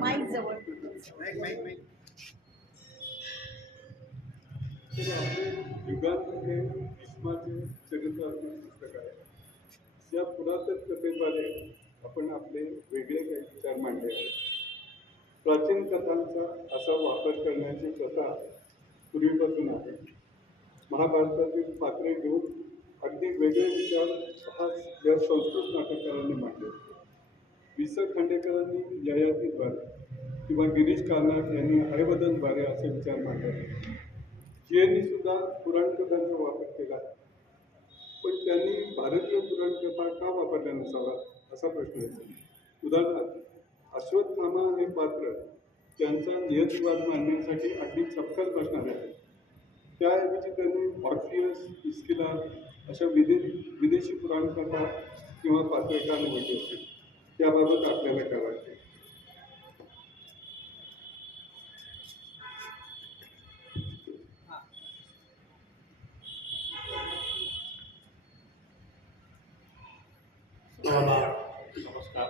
Mic जवळ. तर आपले युगात हे भीष्माचे चरित्रात्मक पुस्तक आहे. या पुरातन कथेद्वारे आपण आपले वेगळे काही विचार मांडले आहेत. प्राचीन कथांचा असा वापर करण्याची प्रथा पूर्वीपासून आहे. महाभारतातील पात्रे घेऊन अगदी वेगळे विचार या संस्कृत नाटककारांनी मांडले. वि स खांडेकरांनी ययातीद्वारे किंवा गिरीश कार्नाड यांनी हयवदनद्वारे असे विचार मांडले. जीएननी सुद्धा पुराणकथांचा वापर केला, पण त्यांनी भारतीय पुराणकथा का वापरल्या नसावा असा प्रश्न येतो. उदाहरणार्थ अश्वत्थामा हे पात्र त्यांचा नियतिवाद मांडण्यासाठी अगदी चपखल बसणारे आहे. त्याऐवजी त्यांनी ऑर्फियस, इस्किला अशा विदेशी पुराणकथा किंवा पात्रे का निवडली असेल, त्याबाबत आपल्याला काय वाटते? नमस्कार.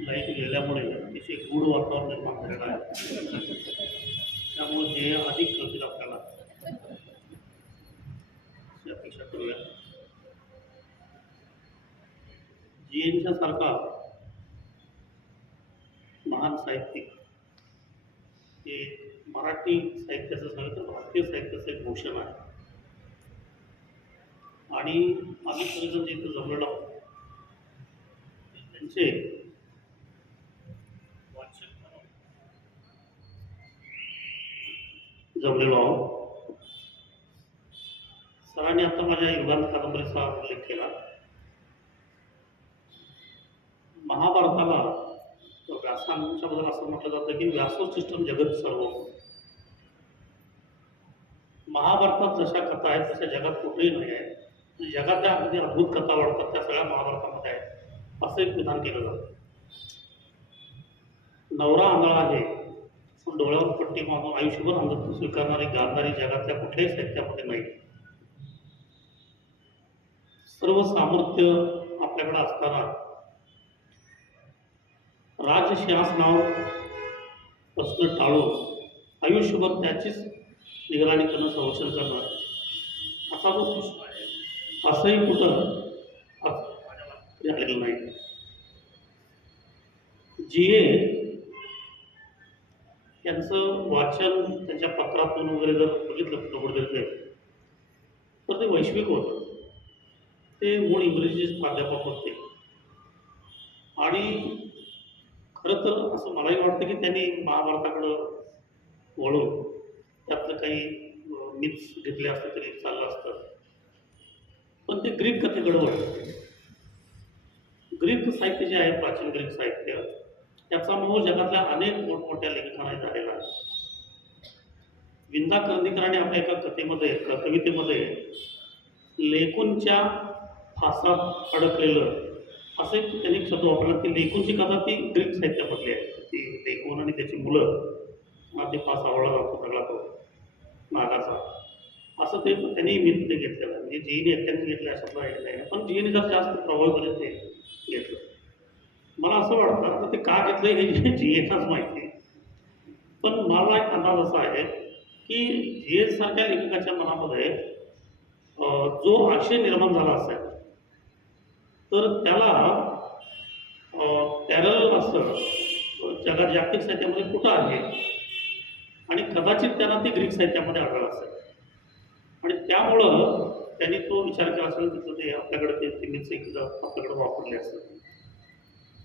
लाईट गेल्यामुळे अतिशय गूढ वातावरण निर्माण झालेलं आहे. त्यामुळे जे अधिक कळतील आपल्याला अशी अपेक्षा करूया. जीएनच्या सारखा महान साहित्यिक हे मराठी साहित्याचं सांगितलं तर भारतीय साहित्याचं एक भूषण आहे. आणि आम्ही सगळेजण जे इथं जमलेलो आहोत त्यांचे वाचन जमलेलो आहोत. सरांनी आता माझ्या युगांत कादंबरीचा उल्लेख केला. महाभारताला व्यासांच्या बद्दल असं म्हटलं जातं की व्यासोच्छिष्टम जगत सर्व. महाभारतात जशा कथा आहेत तशा जगात कुठेही नाही आहे. जगातल्या अगदी अद्भुत कथा वाटतात त्या सगळ्या महाभारतामध्ये आहेत असं एक विधान केलं जातं. नवरा आंधळा आहे पण डोळ्यावर पट्टी मारून आयुष्यभर अंधत्व स्वीकारणारी गांधारी जगातल्या कुठल्याही साहित्यामध्ये नाही. सर्व सामर्थ्य आपल्याकडे असताना राजसिंहासनावर बसणं टाळून आयुष्यभर त्याचीच निगराणी करणं, संरक्षण करणं असा जो कृष्ण आहे असंही कुठं झालेलं नाही. जीए यांचं वाचन त्यांच्या पत्रातून वगैरे जर बघितलं प्रबोधन तर ते वैश्विक होतं. ते मूळ इंग्रजीचे प्राध्यापक होते आणि खरं तर असं मलाही वाटतं की त्यांनी महाभारताकडं वळून त्यातलं काही मिथ्स घेतले असते तरी चाललं असतं. पण ते ग्रीक कथेकडे वळलं. ग्रीक साहित्य जे आहे, प्राचीन ग्रीक साहित्य, त्याचा मोह जगातल्या अनेक मोठमोठ्या लेखकांना झालेला आहे. विंदा करंदीकरांनी आपल्या एका कवितेमध्ये लेखूंच्या फासात अडकलेलं असं एक त्यांनी एक शब्द वापरला. ती लेखूंची कथा ती ग्रीक साहित्यामधली आहे. ती लेखून आणि त्याची मुलं ते फास आवडला जातो सगळा तो नागाचा, असं ते त्यांनी मिथ ते घेतलेलं आहे. म्हणजे जीने एकट्याने घेतलं अशातलं ऐकलं आहे, पण जीने जर जास्त प्रभावीपणे ते घेतलं. मला असं वाटतं आता ते का घेतलं हे जीएनाच माहिती आहे. पण मला एक अंदाज असा आहे की जीए सारख्या लेखकाच्या मनामध्ये जो आशय निर्माण झाला असेल तर त्याला पॅरल असं जगात जागतिक साहित्यामध्ये कुठं आहे आणि कदाचित त्यांना ते ग्रीक साहित्यामध्ये आढळलं असेल आणि त्यामुळं त्यांनी तो विचार केला असेल तिथं ते आपल्याकडे ते मिथ्स आपल्याकडे वापरले असेल.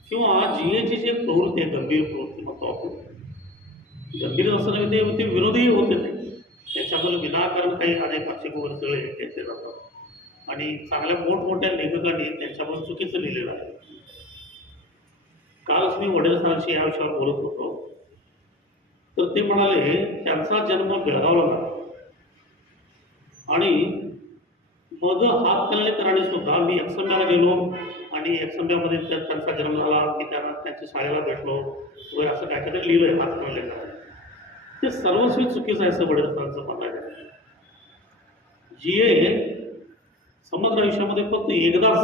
किंवा जीएची जी एक प्रवृत्ती आहे, गंभीर प्रवृत्ती म्हणतो आपण, गंभीर असं नाही ते विरोधीही होते. त्याच्यामुळे विनाकारण काही अनेक आक्षेप वगैरे सगळे घेतले जातात आणि चांगल्या मोठमोठ्या लेखकांनी त्यांच्यावर चुकीचं लिहिलेलं आहे. कालच मी वडील सरांशी या विषयावर बोलत होतो तर ते म्हणाले त्यांचा जन्म बेळगावला झाला आणि मग हातकणंगलेकरांनी सुद्धा, मी एकसंब्याला गेलो आणि एकसंब्यामध्ये त्यांचा जन्म झाला, मी त्यांना त्यांच्या शाळेला भेटलो वगैरे असं काय काय लिहिलं आहे हातकणंगलेकरांनी. ते सर्वस्वी चुकीचं आहे असं वडीलसरांचं म्हणणं आहे. जीए समग्र आयुष्यामध्ये फक्त एकदाच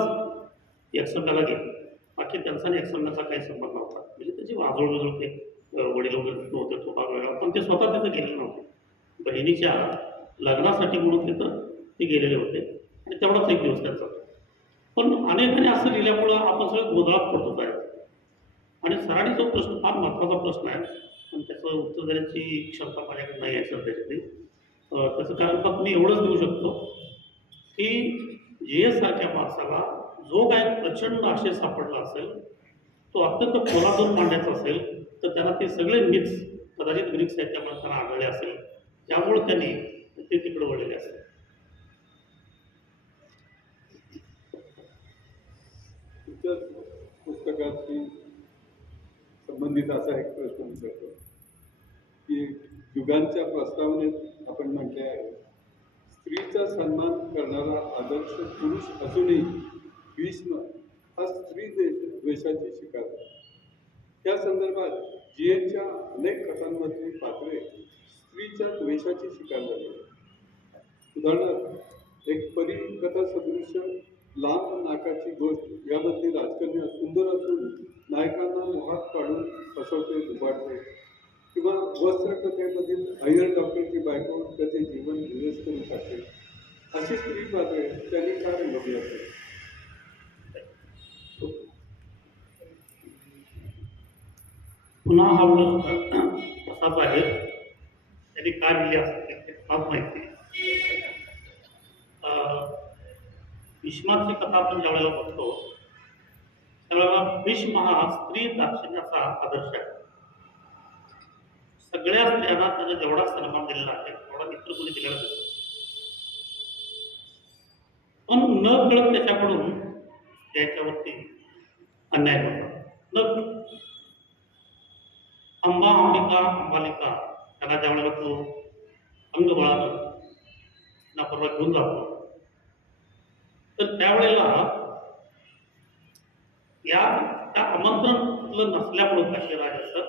एकसंघाला गेले. बाकी त्यांचा आणि एकसंघाचा काही संबंध नव्हता. म्हणजे त्याची वाजवळ ते वडील वगैरे तिथं होते, तो भाग वेगळा, पण ते स्वतः तिथं गेलेले नव्हते. बहिणीच्या लग्नासाठी म्हणून तिथं ते गेलेले होते आणि तेवढाच एक दिवस त्यांचा. पण अनेकांनी असं लिहिल्यामुळं आपण सगळं गोंधळात पडतो आहे. आणि सरांनी जो प्रश्न फार महत्त्वाचा प्रश्न आहे, पण त्याचं उत्तर देण्याची क्षमता माझ्याकडे नाही आहे सध्याची. त्याचं कारण फक्त मी एवढंच देऊ शकतो की JS सारख्या माणसाला जो काय प्रचंड आशय सापडला असेल, तो अत्यंत खोलातून मांडायचा असेल, तर त्यांना ते सगळे मिक्स कदाचित ग्रीक साहित्यामध्ये त्यांना आढळले असेल, त्यामुळे त्यांनी ते तिकडे वळलेले असेल. तुमच्या पुस्तकाशी संबंधित असा एक प्रश्न विचारतो की युगांच्या प्रस्तावनेत आपण म्हटले आहे, स्त्रीचा सन्मान करणारा आदर्श पुरुष असूनही भीष्म हा स्त्री द्वेषाची शिकार आहे. त्या संदर्भात GNच्या अनेक कथांमधली पात्रे स्त्रीच्या द्वेषाची शिकार झाली. उदाहरणार्थ एक परी कथा सदृश लांब नाकाची गोष्ट यामधली राजकन्या सुंदर असून नायकांना मोहात पाडून फसवते, दुबाडते, किंवा वस्त्रकथेमधील अय्यर डॉक्टरची बायको त्याचे जीवन विरस करून टाकते. अशी स्त्री पात्रे त्यांनी का रंगवली असेल? पुन्हा हा प्रश्न तसाच आहे. त्यांनी काय लिहिले असेल ते फार माहिती. भीष्माची कथा आपण ज्यावेळेला बघतो त्यावेळेला भीष्म हा स्त्री दाक्षिण्याचा आदर्श आहे. सगळ्या स्त्रियांना त्याचा जेवढा सन्मान दिलेला आहे तेवढा इतर कोणी दिलेला नसतो. पण न कळत त्याच्याकडून त्याच्यावरती अन्याय होतो. न अंबा अंबिका अंबालिका त्याला ज्यावेळेला तो अंगबळानं ना परवा घेऊन जातो, तर त्यावेळेला या त्या आमंत्रण नसल्यामुळे काही राजाचं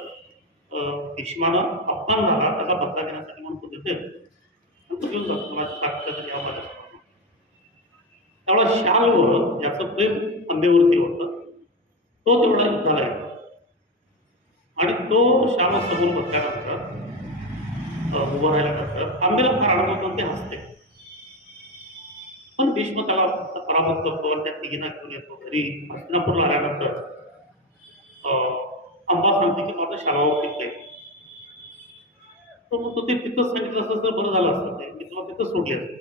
भीष्मानं अपमान झाला, त्याचा बदला घेण्यासाठी म्हणून तो तिथे आणि तो घेऊन जातो माझ्या साक्षात घ्यावा माझ्या. त्यावेळेला शालवर ज्याचं प्रेम आंबेवरती होतं तो तेवढा युद्धाला येतो आणि तो शाल समोर बसल्यानंतर उभं राहिल्यानंतर आंबेला फार आनंद ते हसते. पण भीष्म त्याला पराभूत करतो आणि त्या तिघींना घेऊन येतो घरी. हस्तिनापूरला आल्यानंतर अंबा सांगते की माझं शालावर पिकलंय. तर मग तो ते तिथंच सांगितलं असतं तर बरं झालं असतं, ते मी तुला तिथंच सोडले असते.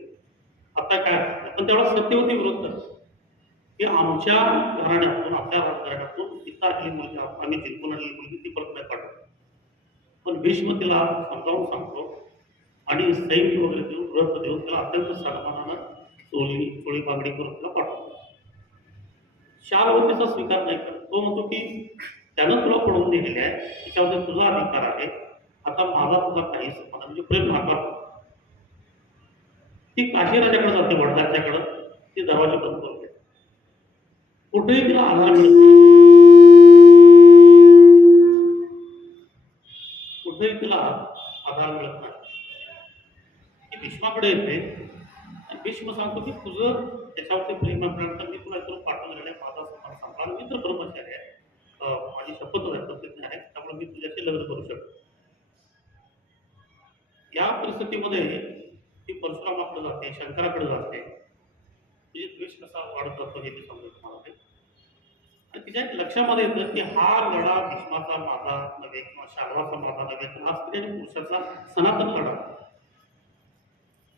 आता काय, पण तेवढा सत्यवती विरोध करतो की आमच्या घराण्यातून आपल्या राजघराण्यातून तिथं आलेली मुलगी, आम्ही जिंकून आलेली मुलगी ती परत नाही पाठवत. पण भीष्म तिला समजावून सांगतो आणि सैन्य वगैरे देऊन व्रत देऊन त्याला अत्यंत सन्मानानं चोळी बांगडी करून तिला पाठवतो. शालवतीचा स्वीकार नाही करत. तो म्हणतो की त्यानं तुला पडवून दिलेले आहे, त्याच्यामध्ये तुझा अधिकार आहे, आता माझा तुझा काही संबंध, म्हणजे प्रेम नाकारतो. ती काशीराजाकडे जाते, वडिलांच्याकडं. ती दरवाजा बंद करून घेते. कुठेही तिला आधार मिळत नाही, कुठेही तिला आधार मिळत नाही. ती भीष्माकडे येते आणि भीष्म सांगतो की तुझं त्याच्यावरती प्रेम असल्यानंतर मी तुला इकडून पाठवलेलं आहे, माझा समाज सांगतो आणि मी तर ब्रह्मचारी आहे, माझी शपथ आहे, प्रतिज्ञा आहे, त्यामुळे मी तुझ्याशी लग्न करू शकतो. या परिस्थितीमध्ये ती परशुरामाकडे जाते, शंकराकडे जाते. तिचे द्वेष कसा वाढत जातो हे मी समजून तुम्हाला ते. आणि तिच्या लक्षामध्ये येतं की हा लढा भीष्माचा माझा नव्हे किंवा शाल्वाचा माझा नव्हे, तर हा स्त्री आणि पुरुषाचा सनातन लढा.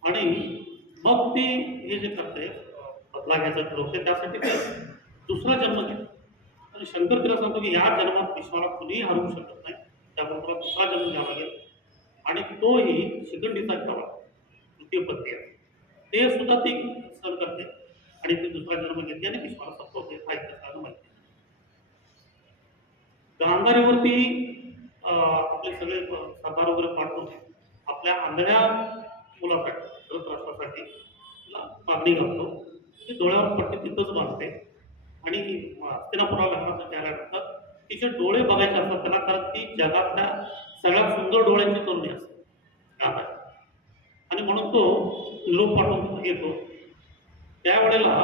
आणि मग ती हे जे करते बदला घ्यायचं ठरवते, त्यासाठी ते दुसरा जन्म घेते. आणि शंकर तिला सांगतो की या जन्मात भीष्माला कुणीही हरवू शकत नाही, त्यामुळे तुला दुसरा जन्म घ्यावा लागेल आणि तोही शिखंडीचा घ्यावा, तृतीय पत्नी आहे. ते सुद्धा ती सहन करते आणि ती दुसरा जन्म घेते आणि भीष्माला संपवते. ऐकण्याचं माहिती. गांधारीवरती आपले सगळे सरदार वगैरे पाठवून आपल्या आंधळ्या मुलासाठी, धृतराष्ट्रासाठी तिला मागणी घालतो. ती डोळ्यावर पट्टी तिथंच बांधते आणि हस्तिनापुराला लग्नासाठी आल्यानंतर तिचे डोळे बघायचे असतात त्याला, कारण ती जगातल्या सगळ्यात सुंदर डोळ्यांची तरुणी असते गांधारी. आणि म्हणून तो निरोप पाठवून येतो. त्यावेळेला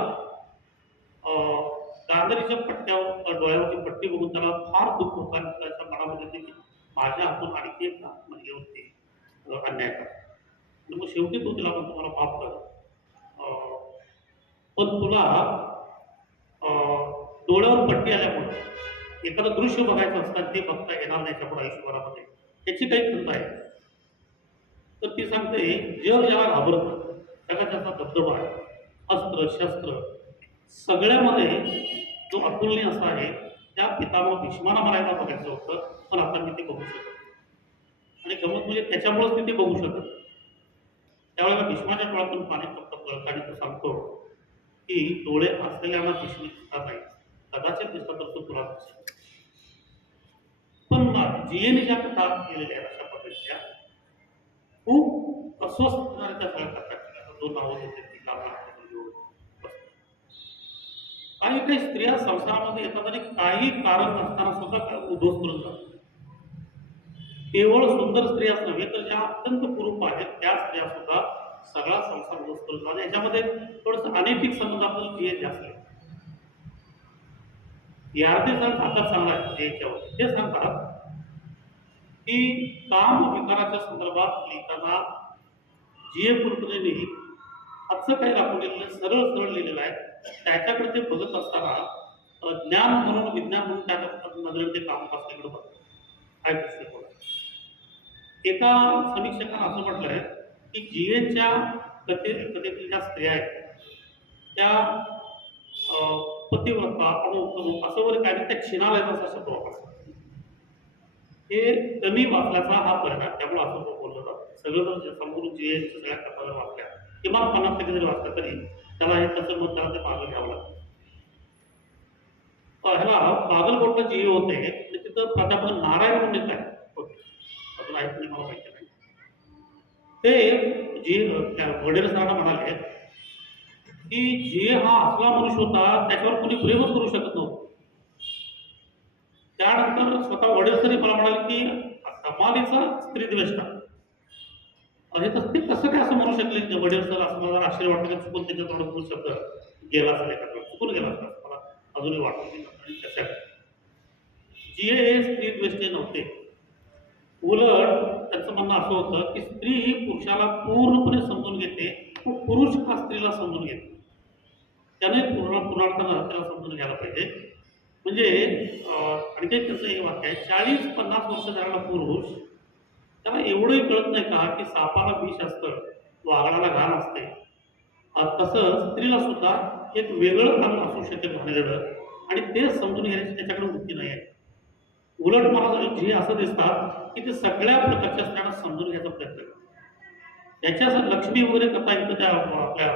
गांधारी कातरीच्या पट्ट्यावर डोळ्यावरची पट्टी बघून त्याला फार दुःख होतं आणि त्याच्या मनामध्ये ते की माझ्या हातून आणखी एक महिलेवरती अन्याय करा. आणि मग शेवटी तो तिला म्हणतो मला माफ कर, पण तुला डोळ्यावर पट्टी आल्यामुळं एखादं दृश्य बघायचं असतं ते बघता येणार नाही त्यापुढे आयुष्यभरामध्ये, त्याची काही खंत आहे. तर ती सांगते जग ज्याला घाबरतं त्याला त्याचा धबधबा आहे, अस्त्र शस्त्र सगळ्यामध्ये जो अतुलनीय असा आहे. त्या पितामह भीष्माला मरायला बघायचं होतं, पण आता मी ते बघू शकत नाही. आणि गमत म्हणजे त्याच्यामुळेच मी ते बघू शकत नाही. त्यावेळेला भीष्माच्या डोळ्यातून पाणी फक्त गळतं आणि तो सांगतो की डोळे असलेल्यांना भीष्म दिसतात नाही, कदाचित दिसतात तर तो तुला दिसेल. पण जीएने ज्या कथा केलेल्या आहेत अशा पद्धतीच्या खूप अस्वस्थ त्या सगळ्या कथा केल्या. दोन नावं देते ती काही काही स्त्रिया संसारामध्ये येतात आणि काही कारण नसताना सुद्धा उद्ध्वस्त करून जातात. केवळ सुंदर स्त्रियाच नव्हे तर ज्या अत्यंत कुरूप आहेत त्या स्त्रिया सुद्धा सगळा संसार उद्ध्वस्त करून जातात. याच्यामध्ये थोडस अनैतिक संबंध आपल्याला जीएचे असले यार्दे जण आता चांगला आहे जीएच्यावर ते सांगतात की काम विकाराच्या संदर्भात लिहिताना जीए कुलकर्णींनी असं काही दाखवलेलं सरळ सरळ लिहिलेलं आहे. त्याच्याकडे ते बघत असताना ज्ञान म्हणून विज्ञान म्हणून त्या नजरेने ते काम असल्याकडे बघतात. काय दृष्टिकोन आहे. एका समीक्षकानं असं म्हटलंय की जीएच्या कथेतील ज्या स्त्रिया आहेत त्या पतिव्रता अमुक असं वगैरे काय त्या क्षीणालयाचा असा शब्द वापरतात. हे कमी वाचल्याचा हा परिणाम, त्यामुळे असं बोललं जातं. सगळं जर संपूर्ण जीएच्या सगळ्या कथा जर वाचल्या किमान 50% जरी वाचलं तरी त्याला हे तसं मग त्याला ते मागं घ्यावं लागतं. ह्याला बागलकोटला जीए होते आणि तिथं प्राध्यापक नारायण म्हणून एक आहे होते. अजून आहेत नाही मला माहिती नाही. ते जी वडील सरांना म्हणाले की जीए हा असला मनुष्य होता त्याच्यावर कोणी प्रेमच करू शकत नव्हतं. त्यानंतर स्वतः वडीलसरी मला म्हणाले की कमालीचा स्त्रीद्वेष्टा. हे तर ते कसं काय असं म्हणू शकले की वडील सर असं मला आश्चर्य वाटतं की चुकून त्याच्या तोंडातून शब्द गेला असेल एखादा चुकून गेला असेल असं मला अजूनही वाटत नाही. आणि कशा जीए हे स्त्रीद्वेष्टे नव्हते. उलट त्यांचं म्हणणं असं होतं की स्त्री ही पुरुषाला पूर्णपणे समजून घेते व पुरुष हा स्त्रीला समजून घेते. त्याने पूर्णार्थानं त्याला समजून घ्यायला पाहिजे. म्हणजे आणखी त्यांचं एक वाक्य आहे 40-50 वर्ष झालेला पुरुष त्याला एवढंही कळत नाही का की सापाला विष असतं, वाघाला घाण असते. तसं स्त्रीला सुद्धा एक वेगळं अंग असू शकेल घाणेरडं आणि ते समजून घेण्याची त्याच्याकडे वृत्ती नाही आहे. उलट मला जे असं दिसतात की ते सगळ्या प्रकारच्या स्त्रियांना समजून घ्यायचा प्रयत्न करतात. त्याच्या लक्ष्मी वगैरे कथा इथं त्या आपल्या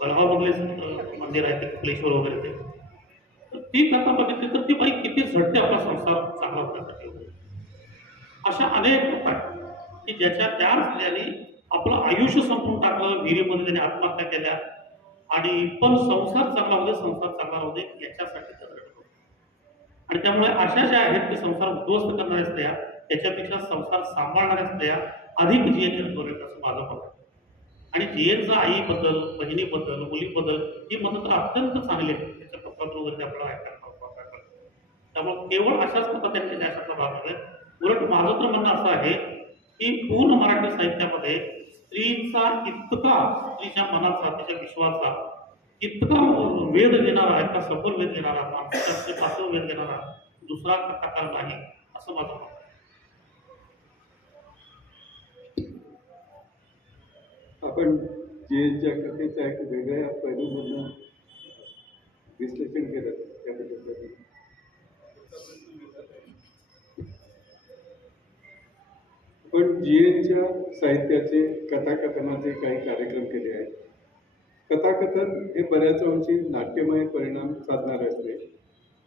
जळगावमधले मंदिर आहे ते कपिलेश्वर वगैरे ते, तर ती कथा बघितली तर ती बाई किती झटते आपला संसार चांगला होण्यासाठी वगैरे. अशा अनेक कथा आहेत की ज्याच्या त्या स्त्रियांनी आपलं आयुष्य संपवून टाकलं, विहिरीमध्ये त्यांनी आत्महत्या केल्या आणि पण संसार चांगला होऊ दे, संसार चांगला होऊ दे याच्यासाठी त्या लढत होत्या. आणि त्यामुळे अशा ज्या आहेत की संसार उद्ध्वस्त करणाऱ्या स्त्रिया त्याच्यापेक्षा संसार सांभाळणाऱ्या स्त्रिया अधिक जीएने अनुभवलेत असं माझं मत आहे. आणि जीएनचं आईबद्दल, बहिणीबद्दल, मुलीबद्दल ही मतं तर अत्यंत चांगली आहेत. त्याच्या पत्रात वगैरे आपल्याला ऐकायला वाटायला. त्यामुळे केवळ अशाच कथा त्यांनी त्याच्यातला भाग नव्हे. उलट माझं तर म्हणणं असं आहे की पूर्ण मराठी साहित्यामध्ये स्त्रीचा इतका, स्त्रीच्या मनाचा, तिच्या विश्वाचा इतका वेध घेणारा, इतका सखोल वेध घेणारा, माणसाच्या पातळ वेध घेणारा दुसरा कथाकार नाही असं माझं मत आहे. आपण जीएनच्या कथेच्या एक वेगळ्या पैलूमधून विश्लेषण केलं त्याबद्दल पण जीएनच्या साहित्याचे कथाकथनाचे काही कार्यक्रम केले आहेत. कथाकथन हे बऱ्याच अंशी नाट्यमय परिणाम साधणारे असते.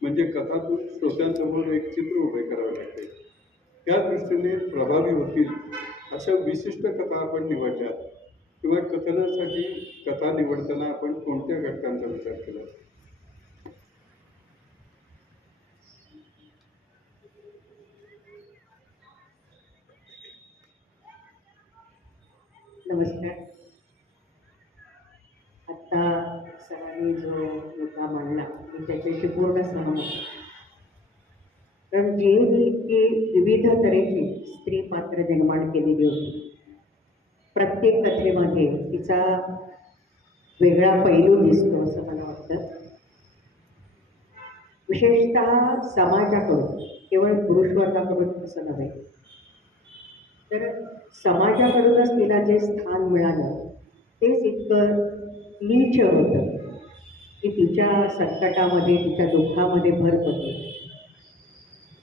म्हणजे कथातून श्रोत्यांसमोर एक चित्र उभे करावे लागते. त्या दृष्टीने प्रभावी होतील अशा विशिष्ट कथा आपण निवडल्या किंवा कथनासाठी कथा निवडताना आपण कोणत्या घटकांचा विचार केला? नमस्कार. आता सरांनी जो मुद्दा मांडला मी त्याच्याशी पूर्ण सहमत आहे. कारण जीएने इतकी विविध तऱ्हेची स्त्री पात्र निर्माण केलेली होती. प्रत्येक कथेमध्ये तिचा वेगळा पैलू दिसतो असं मला वाटतं. विशेषतः समाजाकडून, केवळ पुरुष वर्गाकडून असं नव्हे, तर समाजाकडूनच तिला जे स्थान मिळालं तेच इतकं नीच होतं की तिच्या संकटामध्ये, तिच्या दुःखामध्ये भर पडली.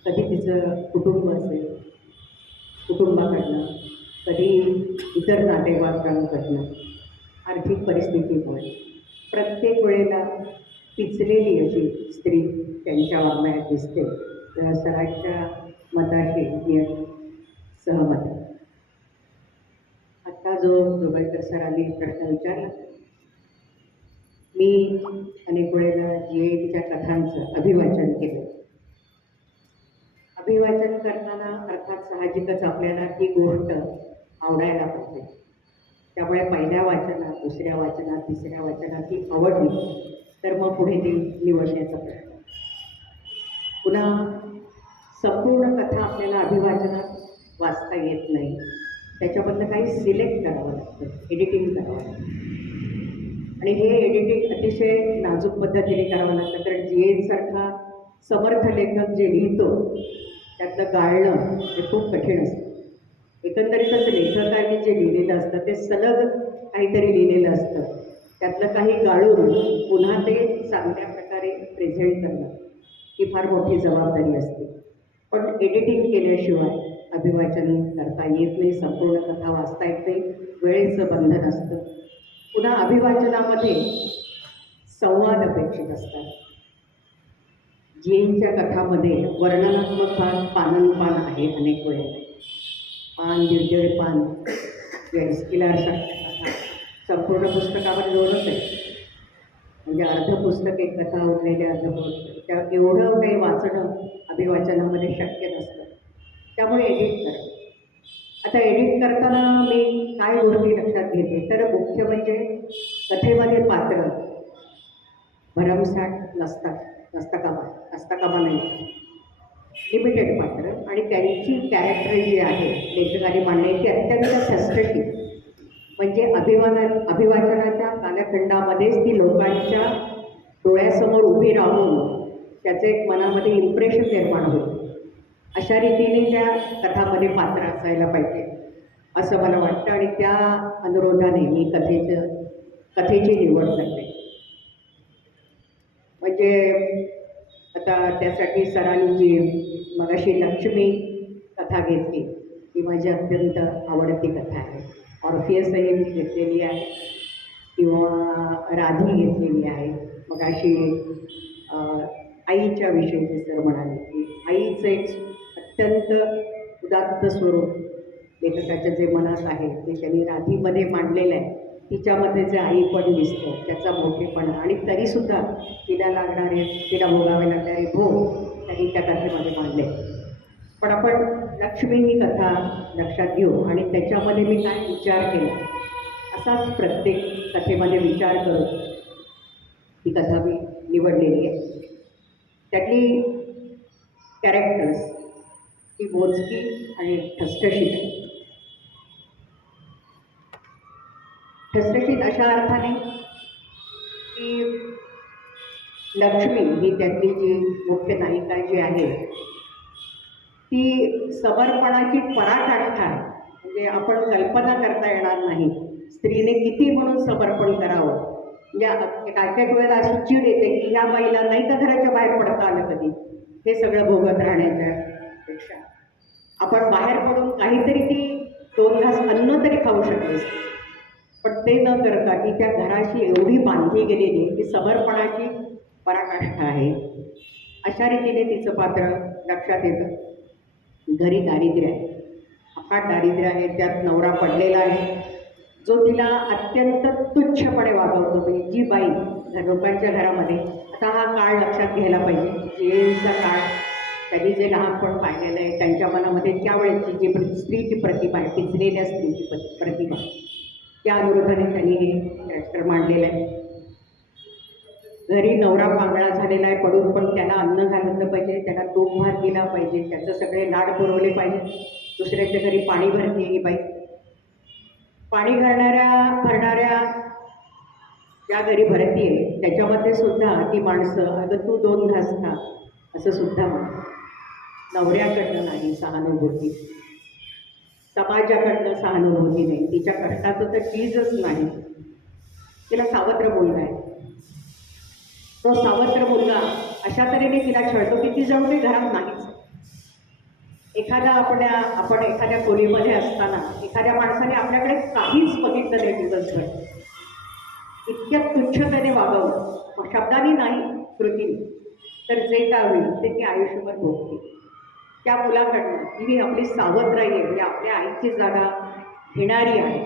कधी तिचं कुटुंब असेल, कुटुंबाकडनं, कधी इतर नातेवाईकांकडनं, आर्थिक परिस्थितीमुळे प्रत्येक वेळेला पिचलेली अशी स्त्री त्यांच्या वाङ्मयात दिसते. तर सरांच्या मताशी मी सहमत आहे. आत्ता जो जोगळेकर सरांनी प्रश्न विचारला, मी अनेक वेळेला जीएच्या कथांचं अभिवाचन केलं. अभिवाचन करताना अर्थात साहजिकच आपल्याला ती गोष्ट आवडायला पाहिजे. त्यामुळे पहिल्या वाचनात, दुसऱ्या वाचनात, तिसऱ्या वाचनात ती आवडली तर मग पुढे ती निवडण्याचा प्रश्न. पुन्हा संपूर्ण कथा आपल्याला अभिवाचनात वाचता येत नाही. त्याच्यामधलं काही सिलेक्ट करावं लागतं, एडिटिंग करावं लागतं. आणि हे एडिटिंग अतिशय नाजूक पद्धतीने करावं लागतं. कारण जीएनसारखा समर्थ लेखक जे लिहितो त्यातलं गाळणं हे खूप कठीण असतं. एकंदरीतच लेखकांनी जे लिहिलेलं असतं ते सलग काहीतरी लिहिलेलं असतं. त्यातलं काही गाळून पुन्हा ते चांगल्या प्रकारे प्रेझेंट करणं ही फार मोठी जबाबदारी असते. पण एडिटिंग केल्याशिवाय अभिवाचन करता येत नाही, संपूर्ण कथा वाचता येत नाही, वेळेचं बंधन असतं. पुन्हा अभिवाचनामध्ये संवाद अपेक्षित असतात. जीएनच्या कथामध्ये वर्णनात्मक भाग पाननपान आहे. अनेक वेळेला पान, दीड पान, वेस्किलारसारख्या कथा संपूर्ण पुस्तकावर जोडच आहे. म्हणजे अर्ध पुस्तक एक कथा उरलेले अर्ध पुस्तक, त्या एवढं काही वाचणं अभिवाचनामध्ये शक्य नसतं. त्यामुळे एडिट करा. आता एडिट करताना मी काय गोष्टी लक्षात घेते तर मुख्य म्हणजे कथेमध्ये पात्र भरमसाठ नसता कामा नाही. लिमिटेड पात्र आणि त्यांची कॅरेक्टर जी आहे लेखकाने मांडली ती अत्यंत ठसठशीत. म्हणजे अभिवाचनाच्या कालखंडामध्येच ती लोकांच्या डोळ्यासमोर उभी राहून त्याचं एक मनामध्ये इम्प्रेशन निर्माण होईल. अशा रीतीने त्या कथामध्ये पात्र असायला पाहिजे असं मला वाटतं. आणि त्या अनुरोधाने मी कथेची निवड करते. म्हणजे आता त्यासाठी सरांनी जी मगाशी लक्ष्मी कथा घेतली ती माझी अत्यंत आवडती कथा आहे. ऑर्फियसही मी घेतलेली आहे किंवा राधी घेतलेली आहे. मगाशी आईच्या विषयी सर म्हणाले की आईचं एक अत्यंत उदात्त स्वरूप लेखकाच्या जे मनात आहे ते त्यांनी राधीमध्ये मांडलेलं आहे. तिच्यामध्ये जे आईपण दिसतं, त्याचा मोठेपणा आणि तरीसुद्धा तिला भोगावे लागणारे भोग त्यांनी त्या कथेमध्ये मांडले. पण आपण लक्ष्मी ही कथा लक्षात घेऊ आणि त्याच्यामध्ये मी काय विचार केला असाच प्रत्येक कथेमध्ये विचार करून ही कथा मी निवडलेली आहे. त्यातली कॅरेक्टर्स ही मोजकी आणि ठसठशीत आहे. ठसठशीत अशा अर्थाने की लक्ष्मी ही त्यातली जी मुख्य नायिका जी आहे ती समर्पणाची पराकाष्ठा आहे. म्हणजे आपण कल्पना करता येणार नाही स्त्रीने किती म्हणून समर्पण करावं. म्हणजे काय वेळेला अशी चीड येते की ह्या बाईला नाही का घराच्या बाहेर पडता आलं कधी. हे सगळं भोगत राहण्याच्या पेक्षा आपण बाहेर पडून काहीतरी ती 2 घास अन्न तरी खाऊ शकली असते. पण ते न करता ती त्या घराशी एवढी बांधली गेलेली की समर्पणाची पराकाष्ठा आहे. अशा रीतीने तिचं पात्र लक्षात येतं. घरी दारिद्र्य आहे, अफाट दारिद्र्य आहे. त्यात नवरा पडलेला आहे जो तिला अत्यंत तुच्छपणे वागवतो. म्हणजे जी बाई लोकांच्या घरामध्ये, आता हा काळ लक्षात घ्यायला पाहिजे. जीएनचा काळ त्यांनी जे लहानपण पाहिलेलं आहे त्यांच्या मनामध्ये त्यावेळेची जी स्त्रीची प्रतिभा आहे, पिचलेल्या स्त्रीची प्रतिभा, त्या अनुरोधाने त्यांनी हे कॅरेक्टर मांडलेलं आहे. घरी नवरा पांगळा झालेला आहे पडून, पण त्याला अन्न घालवलं पाहिजे, त्याला तूप भात दिला पाहिजे, त्याचं सगळे लाड पुरवले पाहिजे. दुसऱ्याच्या घरी पाणी भरते ही बाई. पाणी भरणाऱ्या ज्या घरी भरतीये त्याच्यामध्ये सुद्धा ती माणसं अगं तू 2 घास खा असं सुद्धा म्हणतात. नवऱ्याकडनं नाही सहानुभूती, समाजाकडनं सहानुभूती नाही, तिच्या कष्टाचं तर चीजच नाही. तिला सावत्र मुलगा आहे, तो सावत्र मुलगा अशा तऱ्हेने तिला छळतो की ती जणू काही घरात नाहीच. आपण एखाद्या खोलीमध्ये असताना एखाद्या माणसाने आपल्याकडे काहीच बघितलं नाही दिवसभर, इतक्या तुच्छतेने वागवलं, शब्दाने नाही कृतीने, तर जे काय होईल ते ती आयुष्यभर भोगते. त्या मुलाकडनं ही आपली सावत्र आहे, म्हणजे आपल्या आईची जागा घेणारी आहे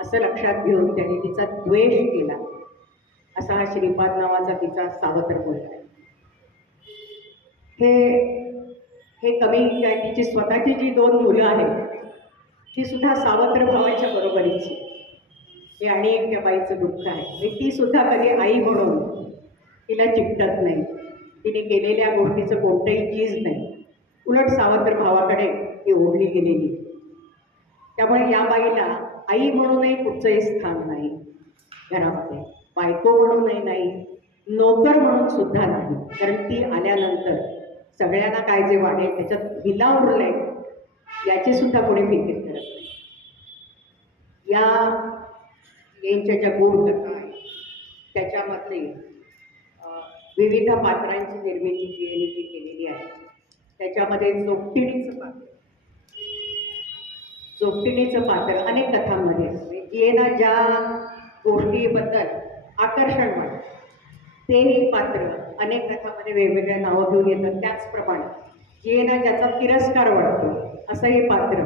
असं लक्षात घेऊन त्याने तिचा द्वेष केला. असा हा श्रीपाद नावाचा तिचा सावत्र मुलगा आहे. हे कमी काय, तिची स्वतःची जी 2 मुलं आहेत ती सुद्धा सावत्र भावाच्या बरोबरीची. हे आणि एक त्या बाईचं दुःख आहे, म्हणजे ती सुद्धा कधी आई म्हणून तिला चिकटत नाही, तिने केलेल्या गोष्टीचं कोणतंही चीज नाही, उलट सावत्र भावाकडे ती ओढली गेलेली. त्यामुळे या बाईला आई म्हणूनही कुठचंही स्थान नाही घरामध्ये, बायको म्हणूनही नाही, नोकर म्हणून सुद्धा नाही. कारण ती आल्यानंतर सगळ्यांना काय जे वाटेल त्याच्यात हिला उरलंय याची सुद्धा कोणी फिकीर करत नाही. यांच्या ज्या गोड कथा आहेत त्याच्यामध्ये विविध पात्रांची निर्मिती जी केलेली आहे. त्याच्यामध्ये जोगटिणीचं पात्र अनेक कथांमध्ये असते. जियेला ज्या गोष्टीबद्दल आकर्षण वाटतं तेही पात्र अनेक कथांमध्ये वेगवेगळ्या नावं घेऊन येतात. त्याचप्रमाणे जियेला ज्याचा तिरस्कार वाटतो असं हे पात्र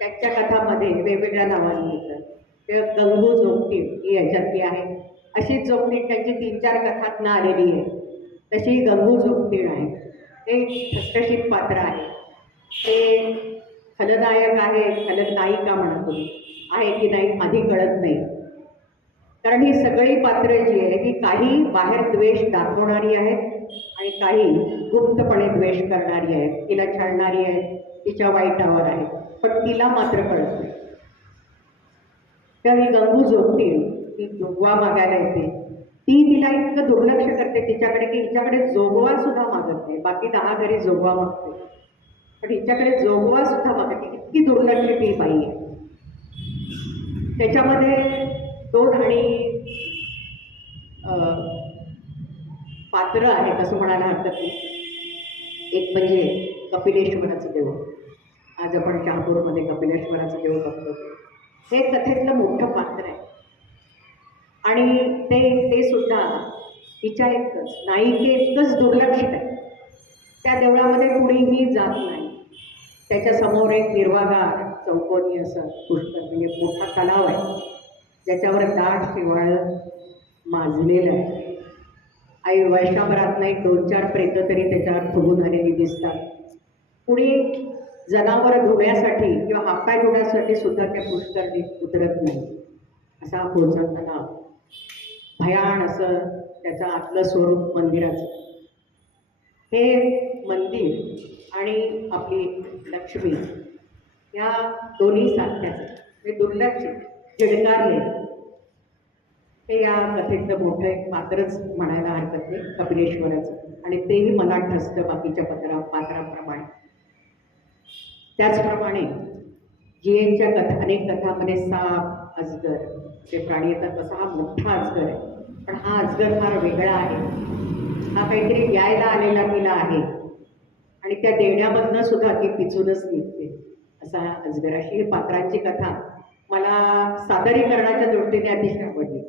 त्याच्या कथामध्ये वेगवेगळ्या नावाने येतात. ते गंगू जोगटीण ही याच्यातली आहे. अशीच जोगटीण त्यांची 3-4 कथातनं आलेली आहे. तशी ही गंगू जोगटीण आहे. ते ठसठशीत पात्र आहे. ते खलनायक आहे, खलनायिका म्हणतो आहे की नाही आधी कळत नाही. कारण ही सगळी पात्र जी आहे ही काही बाहेर द्वेष दाखवणारी आहेत आणि काही गुप्तपणे द्वेष करणारी आहेत. तिला छळणारी आहे, तिच्या वाईटावर आहे, पण तिला मात्र कळत नाही. तर ही गंगू जोगटीण ती जोगवा मागायला येते. ती तिला इतकं दुर्लक्ष करते तिच्याकडे की हिच्याकडे जोगवा सुद्धा मागत नाही. बाकी 10 घरी जोगवा मागते, पण हिच्याकडे जोगवा सुद्धा मागत नाही. इतकी दुर्लक्षित ही बाई आहे. त्याच्यामध्ये 2 आणि पात्र आहेत असं म्हणायला हरकत नाही. एक म्हणजे कपिलेश्वराचं देऊळ. आज आपण शहापूरमध्ये कपिलेश्वराचं देऊळ बघतो. हे कथेतलं मोठं पात्र आहे आणि ते सुद्धा तिच्या इतकंच नायिकेइतकंच दुर्लक्षित आहे. त्या देवळामध्ये कुणीही जात नाही. त्याच्यासमोर एक निर्वागार चौकोनी असं पुष्कर म्हणजे मोठा तलाव आहे ज्याच्यावर दाट शेवाळं माजलेलं आहे. आई वर्षभरात नाही 2-4 प्रेत तरी त्याच्यावर फुगून आलेली दिसतात. कुणी जनावरं धुण्यासाठी किंवा हातपाय धुण्यासाठी सुद्धा त्या पुष्करणीत उतरत नाही. असा हा पुढचा तलाव, भयान असं त्याचं आतलं स्वरूप मंदिराचं. हे मंदिर आणि आपली लक्ष्मी या दोन्ही साध्याचं हे दुर्लक्षित झिडकारले हे या कथेतलं मोठं एक पात्रच म्हणायला हरकत नाही कपिलेश्वराचं. आणि तेही मनात ठसतं बाकीच्या पात्राप्रमाणे. त्याचप्रमाणे जियेंच्या अनेक कथामध्ये साप, अजगर जे प्राणी येतात तसा हा मोठा अजगर आहे. पण हा अजगर फार वेगळा आहे. हा काहीतरी द्यायला आलेला तिला आहे आणि त्या देण्यामधनं सुद्धा ती पिचूनच निघते असा हा अजगर. अशी ही पात्रांची कथा मला सादरीकरणाच्या दृष्टीने अतिशय आवडली.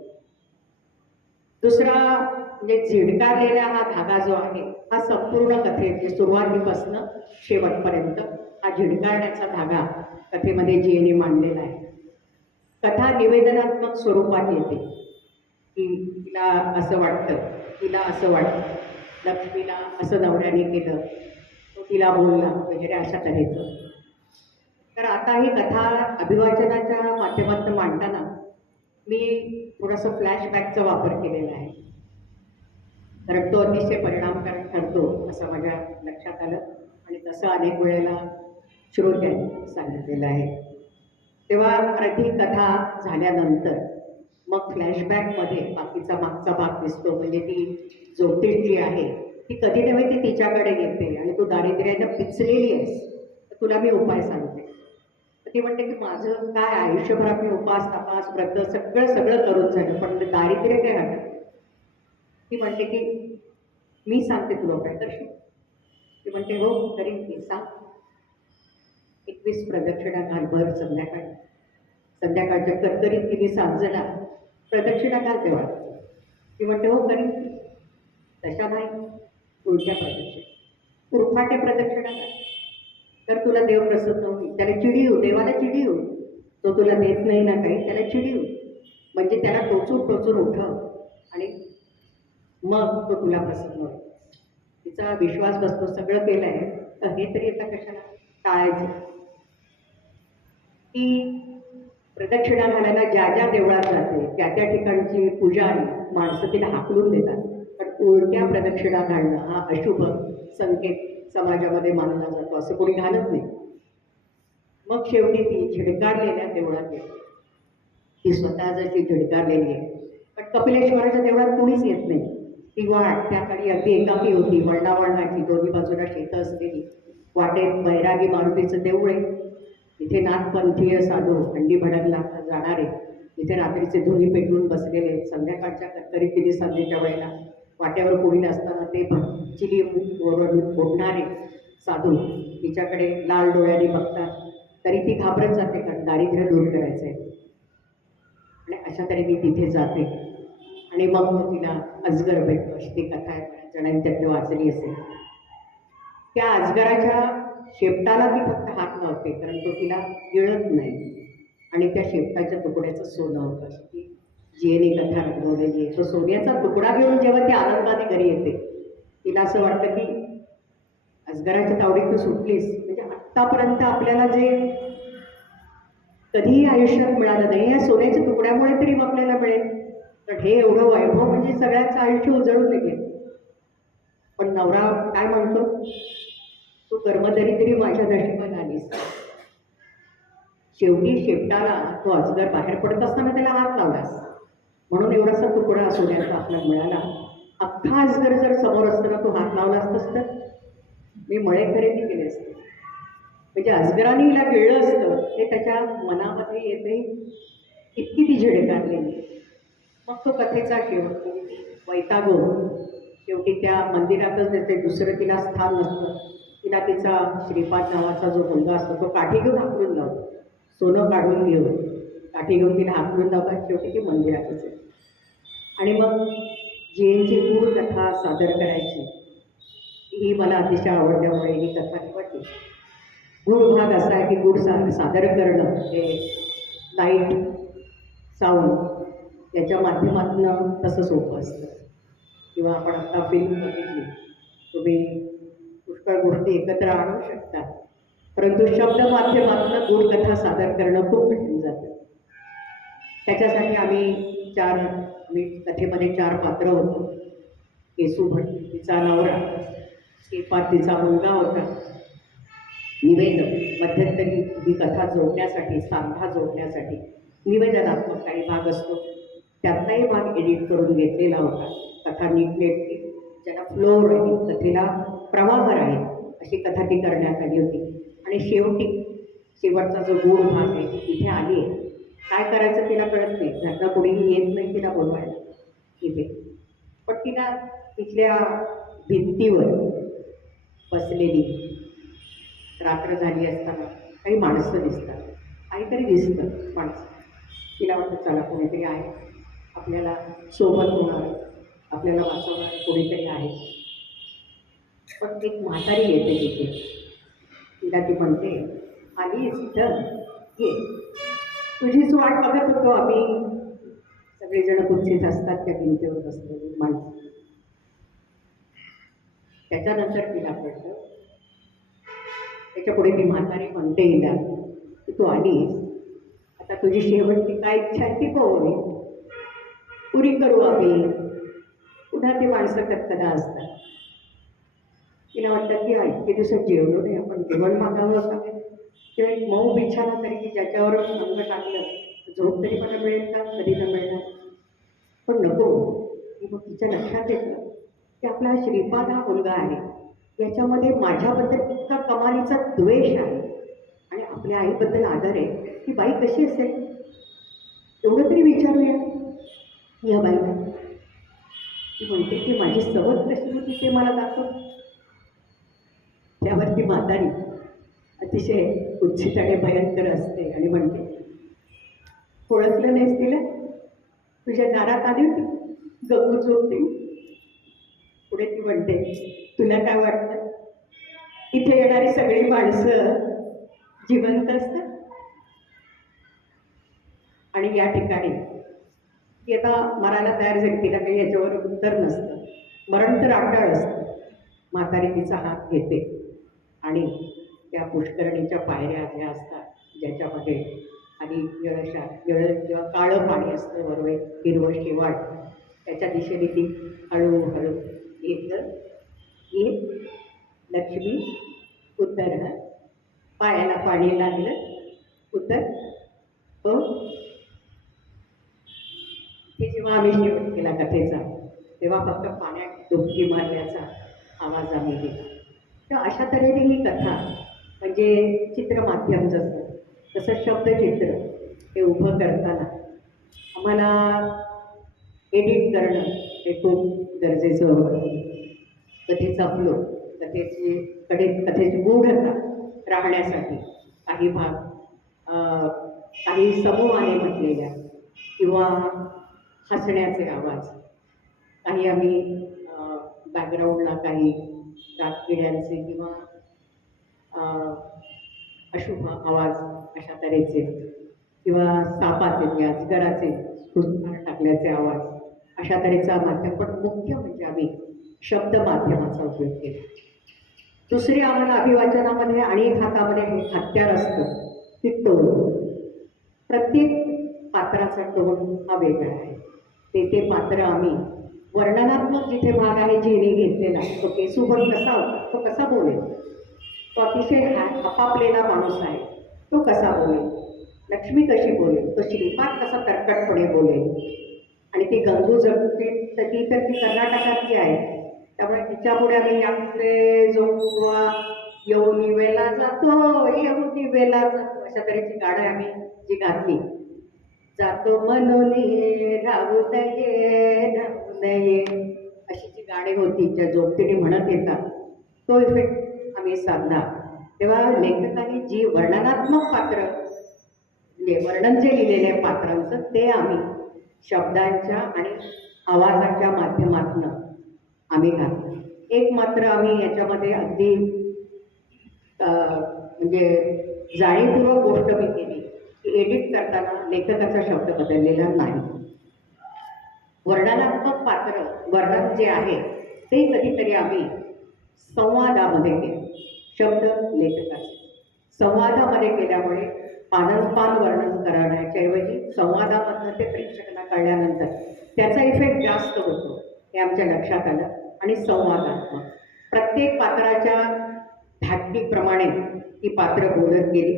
दुसरा म्हणजे झिडकारलेला हा धागा जो आहे हा संपूर्ण कथेत सुरुवातीपासून शेवटपर्यंत हा झिडकारण्याचा धागा कथेमध्ये जियेने मांडलेला आहे. कथा निवेदनात्मक स्वरूपात येते की तिला असं वाटतं, लक्ष्मीला असं नवऱ्याने केलं, तो तिला बोलला वगैरे अशा तऱ्हेचं. तर आता ही कथा अभिवाचनाच्या माध्यमातून मांडताना मी थोडंसं फ्लॅशबॅकचा वापर केलेला आहे. कारण तो अतिशय परिणामकारक ठरतो असं माझ्या लक्षात आलं आणि तसं अनेक वेळेला श्रोत्यांनी सांगितलेलं आहे. तेव्हा अर्धी कथा झाल्यानंतर मग फ्लॅशबॅकमध्ये बाकीचा मागचा भाग दिसतो. म्हणजे ती ज्योतिष जी आहे ती कधी नव्हे ती तिच्याकडे येते आणि तू दारिद्र्यानं पिचलेली आहेस, तर तुला मी उपाय सांगते. तर ती म्हणते की माझं काय आयुष्यभरात मी उपास तपास व्रत सगळं सगळं करून झालं, पण दारिद्र्य काय हटत. ती म्हणते की मी सांगते तुला उपाय करशील. ती म्हणते हो करीन मी, सांग. 21 प्रदक्षिणा घाल भर संध्याकाळी. संध्याकाळच्या करकरीत तिने सांजना प्रदक्षिणा घाल तेव्हा. ती म्हणते हो करीन. तशा नाही, उलट्या प्रदक्षिणा, उरफाट्या प्रदक्षिणा घाल, तर तुला देव प्रसन्न होईल. त्याला चिडी येऊ, देवाला चिडी येऊ. तो तुला देत नाही ना काही, त्याला चिडी येऊ. म्हणजे त्याला टोचून टोचून उठव आणि मग तो तुला प्रसन्न होईल. तिचा विश्वास बसतो. सगळं केलं आहे तर हे तरी आता कशाला टाळायचं. ती प्रदक्षिणा घालायला ज्या ज्या देवळात जाते त्या त्या ठिकाणची पुजारी माणसं तिला हाकलून देतात. पण उलट्या प्रदक्षिणा घालणं हा अशुभ संकेत समाजामध्ये मानला जातो, असं कोणी घालत नाही. मग शेवटी ती झिडकारलेल्या देवळात येते. ती स्वतः जशी झिडकारलेली आहे. पण कपिलेश्वराच्या देवळात कोणीच येत नाही. ती वाट त्या काळी अगदी एकाकी होती, वळणावळणाची, दोन्ही बाजूला शेतं असलेली. वाटेत बैरागी मारुतीचं देऊळ आहे. तिथे नाथपंथीय साधू हंडी भडकला जाणारे तिथे रात्रीचे धुनी पेटवून बसलेले. संध्याकाळच्या करकरीत तिने संध्येच्या वेळेला वाट्यावर कोणी नसताना ते चिली ओढणारे साधू तिच्याकडे लाल डोळ्यांनी बघतात. तरी ती घाबरत जाते, कारण दारिद्र्य दूर करायचं आहे. आणि अशा तऱ्हेने तिथे जाते आणि मग तिला अजगर भेटतो. अशी ती कथा आहे, जणांनी त्यातली वाचली असेल. त्या अजगराच्या शेपटाला ती फक्त हात लावते, कारण तो तिला गिळत नाही. आणि त्या शेपटाच्या तुकड्याचं सोनं होतं. अशी ती जीएनी कथा रंगवलेली आहे. तो सोन्याचा तुकडा घेऊन जेव्हा ती आनंदाने घरी येते, तिला असं वाटतं की अजगराच्या तावडीतून सुटलीस. म्हणजे आत्तापर्यंत आपल्याला जे कधीही आयुष्यात मिळालं नाही, या सोन्याच्या तुकड्यामुळे तरी आपल्याला मिळेल. तर हे एवढं वैभव म्हणजे सगळ्यांचं आयुष्य उजळून निघेल. पण नवरा काय म्हणतो, तू कर्मचारी तरी माझ्या नशिबात आलीस. शेवटी शेपटाला तो अजगर बाहेर पडत असताना त्याला हात लावलास, म्हणून एवढासा तुकडा सोन्याचा आपल्याला मिळाला. अख्खा अजगर जर समोर असताना तो हात लावला असतास तर मी मळे खरेदी केले असते. म्हणजे अजगराने हिला गिळलं असतं ते त्याच्या मनामध्ये येते. इतकी ती झिडकारलेली. मग तो कथेचा शेवट वैतागून शेवटी त्या मंदिरातच येते. दुसरं तिला स्थान नसतं. तिला तिचा श्रीपाद नावाचा जो मुलगा असतो तो काठी घेऊन हाकलून लावतो. सोनं काढून घेऊन काठी घेऊन तिला हाकलून लावतात. शेवटी ती मंदिरातच आहे. आणि मग जीएनची गूढ कथा सादर करायची ही मला अतिशय आवडल्यामुळे ही कथा निवडली. गूढ भाग असा आहे की गूढ सादर करणं हे लाईट साऊंड याच्या माध्यमातून तसं सोपं असतं. किंवा आपण आत्ता फिल्म बघितली, तुम्ही पुष्कळ गोष्टी एकत्र आणू शकता, परंतु शब्द माध्यमातून गूढ कथा सादर करणं खूप कठीण जातं. त्याच्यासाठी आम्ही कथेमध्ये 4 पात्र होतो. केसू भट तिचा नवरा, श्रीपाद तिचा मुलगा होता, निवेदक मध्यंतरी ही कथा जोडण्यासाठी, सांधा जोडण्यासाठी निवेदनात्मक काही भाग असतो, त्यातलाही भाग एडिट करून घेतलेला होता. कथा नीटनेटकी ज्याला फ्लो राहील, कथेला प्रवाह राहील अशी कथा ती करण्यात आली होती. आणि शेवटचा जो गूढ भाग आहे ती तिथे आली आहे. काय करायचं तिला कळत नाही, घरनं कोणीही येत नाही तिला बोलवायला तिथे. पण तिला तिथल्या भिंतीवर बसलेली रात्र झाली असताना काही माणसं दिसतात, काहीतरी दिसतं माणसं. तिला वाटतं चला कोणीतरी आहे, आपल्याला सोबत होणार, आपल्याला वाचवणार कोणीतरी आहे. पण एक म्हातारी येते तिथे. तिला ती म्हणते, आलीस इथं, ये, तुझीच वाट बघत होतो आम्ही. सगळेजण कुत्सित असतात त्या भिंतीवर बसलेली माणसं. त्याच्यानंतर तिला कळतं, त्याच्या पुढे ती म्हातारी म्हणते हिला की तू आलीस, आता तुझी शेवटची काय इच्छा आहे ती पुरी करू आम्ही. पुन्हा सुद्धा ते माणसं कधकदा असतात. तिला वाटतं की इतके दिवसात जेवलो नाही, आपण जेवण मागावं का, किंवा एक मऊ बिछाना तरी की ज्याच्यावर अंग टाकलं झोप तरी मला मिळेल का, कधी न मिळणार. पण नको. की मग तिच्या लक्षात येतं की आपला श्रीपाद हा मुलगा आहे, याच्यामध्ये माझ्याबद्दल इतका कमालीचा द्वेष आहे आणि आपल्या आईबद्दल आदर आहे. ती बाई कशी असेल एवढं तरी विचारूया या बाईला. ती म्हणते की माझी सवत कशी होती ते मला दाखव. त्यावरती म्हातारी अतिशय कुत्सित आणि भयंकर असते आणि म्हणते, ओळखलं नाहीस तिला, तुझ्या दारात आली होती गंगू झोपते. पुढे ती म्हणते, तुला काय वाटतं इथे येणारी सगळी माणसं जिवंत असतात? आणि या ठिकाणी ती आता मरायला तयार झाली, तिला काही याच्यावर उत्तर नसतं, मरण तर अटळ असतं. म्हातारी तिचा हात घेते आणि त्या पुष्करणीच्या पायऱ्या ज्या असतात, ज्याच्यामध्ये आणि जेव्हा काळं पाणी असतं वरवे हिरवं शेवाळ, त्याच्या दिशेने ती हळूहळू येत लक्ष्मी उतर, पायाला पाणी लागलं उतर. हो, हे जेव्हा आम्ही शेवट केला कथेचा, तेव्हा फक्त पाण्यात डुबकी मारल्याचा आवाज आम्ही दिला. तर अशा तऱ्हेने ही कथा म्हणजे चित्रमाध्यम जसं तसं शब्दचित्र हे उभं करताना आम्हाला एडिट करणं हे खूप गरजेचं होतं. कथेचा फ्लो, कथेची गूढता राहण्यासाठी काही भाग काही समूहाने म्हटलेल्या किंवा हसण्याचे आवाज, काही आम्ही बॅकग्राऊंडला काही रातकिड्यांचे किंवा अशुभ आवाज अशा तऱ्हेचे किंवा सापाचे अजगराचे फुसफार टाकल्याचे आवाज अशा तऱ्हेचा माध्यम, पण मुख्य म्हणजे आम्ही शब्द माध्यमाचा उपयोग केला. दुसरी आम्हाला अभिवाचनामध्ये आणि हातामध्ये हे हत्यार असतं की टोन. प्रत्येक पात्राचा टोन हा वेगळा आहे. ते पात्र आम्ही वर्णनात्मक जिथे भाग आहे जेने घेतलेला, तो केसूभट कसा होता, तो कसा बोलेल, तो अतिशय आपापलेला माणूस आहे, तो कसा बोलेल, लक्ष्मी कशी बोलेल, तो श्रीपाद कसा तरकटपणे बोलेल, आणि ती गंगू जगते तर ती कर्नाटकातली आहे. त्यामुळे तिच्यापुढे आम्ही आपले जो येऊ निवेला जातो, येऊ निवेला जातो अशा तऱ्हेची गाणं आम्ही जी घातली, जातो म्हणून राहू नये अशी जी गाणी होती ज्या जोगतीने म्हणत येतात, तो इफेक्ट आम्ही साधला. तेव्हा लेखकांनी जी वर्णनात्मक पात्र म्हणजे वर्णन जे लिहिलेलं आहे पात्रांचं, ते आम्ही शब्दांच्या आणि आवाजाच्या माध्यमातून आम्ही घातलं. एक मात्र आम्ही याच्यामध्ये अगदी म्हणजे जाणीवपूर्वक गोष्ट मी केली की एडिट करताना लेखकाचा शब्द बदललेला नाही. वर्णनात्मक पात्र वर्णन जे आहे ते कधीतरी आम्ही संवादामध्ये केलं. शब्द लेखकाचे संवादामध्ये केल्यामुळे पानंपान वर्णन करण्याच्याऐवजी संवादामधनं ते प्रेक्षकांना कळल्यानंतर त्याचा इफेक्ट जास्त होतो हे आमच्या लक्षात आलं. आणि संवादात्मक प्रत्येक पात्राच्या धाटणीप्रमाणे ती पात्र बोलत गेली.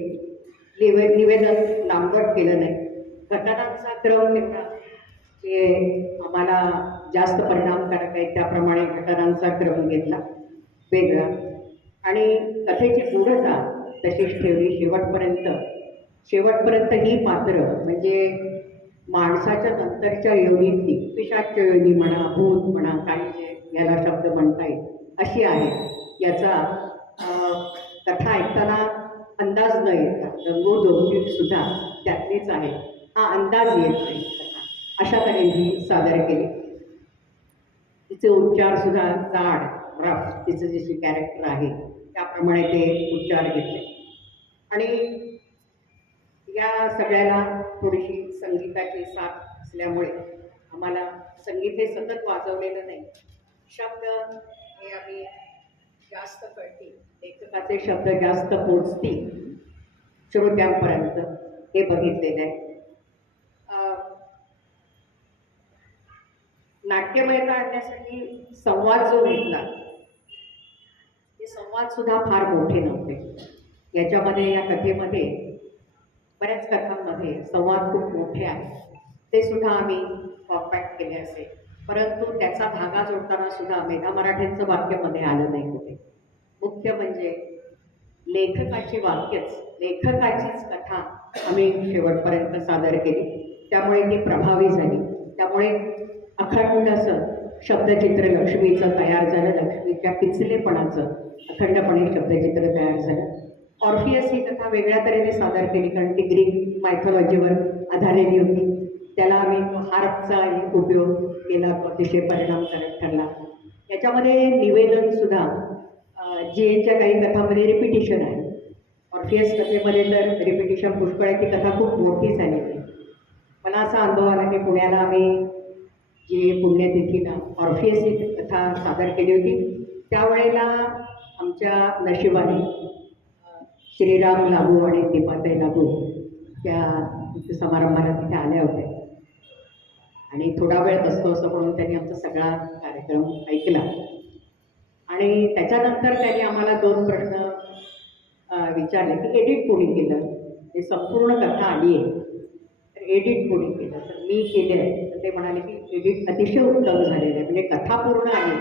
निवेदन लांबट केलं नाही. घटनांचा क्रम तेवढा जे आम्हाला जास्त परिणामकारक आहे त्याप्रमाणे घटनांचा क्रम घेतला वेगळा, आणि कथेची गूढता तशीच ठेवली शेवटपर्यंत ही पात्र म्हणजे माणसाच्या नंतरच्या योनीतली पिशाच्य योनी म्हणा, भूत म्हणा, काही जे याला शब्द म्हणता येईल अशी आहे. याचा कथा ऐकताना अंदाज न येता गंगू दोघीत सुद्धा त्यातलीच आहे हा अंदाज येत नाही. कथा अशा तऱ्हेने सादर केली. तिचे उच्चार सुद्धा जाड रफ, तिचं जशी कॅरेक्टर आहे त्याप्रमाणे ते उच्चार घेतले. आणि या सगळ्याला थोडीशी संगीताची साथ असल्यामुळे आम्हाला संगीत हे सतत वाजवलेलं नाही, शब्द हे आम्ही जास्त कळतील, लेखकाचे शब्द जास्त पोचतील श्रोत्यांपर्यंत हे बघितलेलं आहे. नाट्यमयता आणण्यासाठी संवाद जो घेतला ते संवाद सुद्धा फार मोठे नव्हते. याच्यामध्ये या कथेमध्ये बऱ्याच कथांमध्ये संवाद खूप मोठे आहेत, ते सुद्धा आम्ही कॉम्पॅक्ट केले असेल. परंतु त्याचा धागा जोडताना सुद्धा मेधा मराठेंचं वाक्य मध्ये आलं नाही कुठे. मुख्य म्हणजे लेखकाची वाक्यच, लेखकाचीच कथा आम्ही शेवटपर्यंत सादर केली, त्यामुळे ती प्रभावी झाली. त्यामुळे अखंड असं शब्दचित्र लक्ष्मीचं तयार झालं, लक्ष्मीच्या पिचलेपणाचं अखंडपणे शब्दचित्र तयार झालं. ऑर्फियस ही कथा वेगळ्या तऱ्हेने सादर केली, कारण ती ग्रीक मायथॉलॉजीवर आधारलेली होती. त्याला आम्ही हार्पचा उपयोग केला, तो अतिशय परिणामकारक ठरला. याच्यामध्ये निवेदन सुद्धा जी एनच्या काही कथांमध्ये रिपिटिशन आहे. ऑर्फियस कथेमध्ये तर रिपिटिशन पुष्कळ आहे, ती कथा खूप मोठी झाली आहे. मला असा अनुभव आला की पुण्याला आम्ही जी पुण्यतिथीला ऑर्फियस ही कथा सादर केली होती, त्यावेळेला आमच्या नशिबाने श्रीराम लागू आणि दीपाताई लागू त्या समारंभाला तिथे आल्या होत्या आणि थोडा वेळ बसतो असं म्हणून त्यांनी आमचा सगळा कार्यक्रम ऐकला. आणि त्याच्यानंतर त्यांनी आम्हाला 2 प्रश्न विचारले की एडिट कोणी केलं, हे संपूर्ण कथा आली आहे तर एडिट कोणी केलं. तर मी केले आहे. तर ते म्हणाले की एडिट अतिशय उत्तम झालेलं आहे, म्हणजे कथा पूर्ण आली,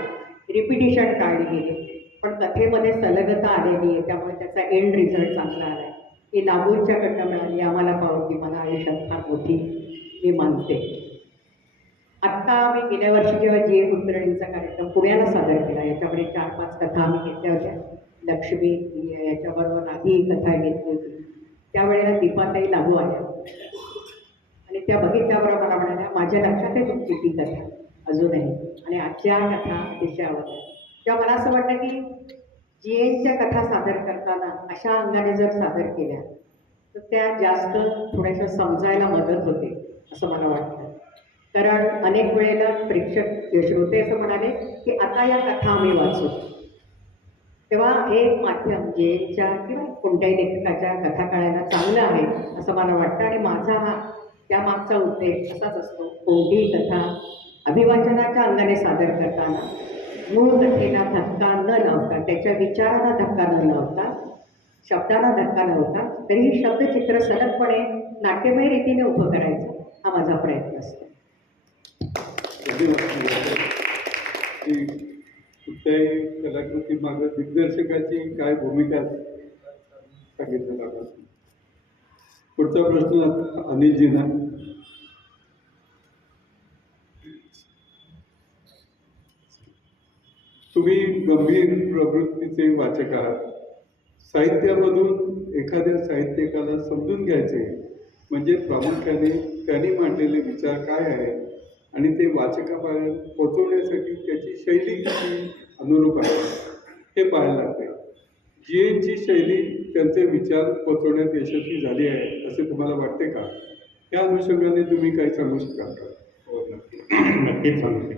रिपिटिशन टाळली गेली, पण कथेमध्ये संलग्नता आलेली आहे, त्यामुळे त्याचा एंड रिझल्ट चांगला आला आहे. ही लागूंच्याकडनं मिळाली आम्हाला पावती, मला आयुष्यात फार मोठी मी मानते. आत्ता आम्ही गेल्या वर्षी जेव्हा जी ए कुलकर्णींचा कार्यक्रम पुण्याला सादर केला, याच्यामध्ये 4-5 कथा आम्ही घेतल्या होत्या. लक्ष्मी याच्याबरोबर आधी कथा घेतली होती. त्यावेळेला दीपाताई लागू आल्या आणि त्या बघितल्यावर मला म्हणाल्या, माझ्या लक्षात आहे तुमची ती कथा अजूनही, आणि आजच्या कथा अतिशय आवडल्या. तेव्हा मला असं वाटतं की जी एनच्या कथा सादर करताना अशा अंगाने जर सादर केल्या तर त्या जास्त थोड्याशा समजायला मदत होते असं मला वाटतं. कारण अनेक वेळेला प्रेक्षक श्रोते असं म्हणाले की आता या कथा आम्ही वाचू, तेव्हा हे माध्यम जेच्या किंवा कोणत्याही लेखकाच्या कथा कळायला चांगलं आहे असं मला वाटतं. आणि माझा हा त्यामागचा उद्देश असाच असतो, कोणतीही कथा अभिवाचनाच्या अंगाने सादर करताना मूळ कथेला धक्का न लावता, त्याच्या विचाराला धक्का न लावता, शब्दाला धक्का न लावता, तरीही शब्दचित्र सलगपणे नाट्यमय रीतीने उभं करायचं हा माझा प्रयत्न असतो. की कुठल्याही कलाकृती मागं दिग्दर्शकाची काय भूमिका सांगितलं जातं. पुढचा प्रश्न अनिलजींना. तुम्ही गंभीर प्रवृत्तीचे वाचक आहात. साहित्यामधून एखाद्या साहित्यिकाला समजून घ्यायचे म्हणजे प्रामुख्याने त्यांनी मांडलेले विचार काय आहेत आणि ते वाचकापर्यंत पोहोचवण्यासाठी त्याची शैली किती अनुरूप आहे हे पाहायला लागते. जी एनची शैली त्यांचे विचार पोहोचवण्यात यशस्वी झाली आहे असे तुम्हाला वाटते का? त्या अनुषंगाने तुम्ही काही सांगू शकाल का? हो, नक्कीच सांगू शकतो.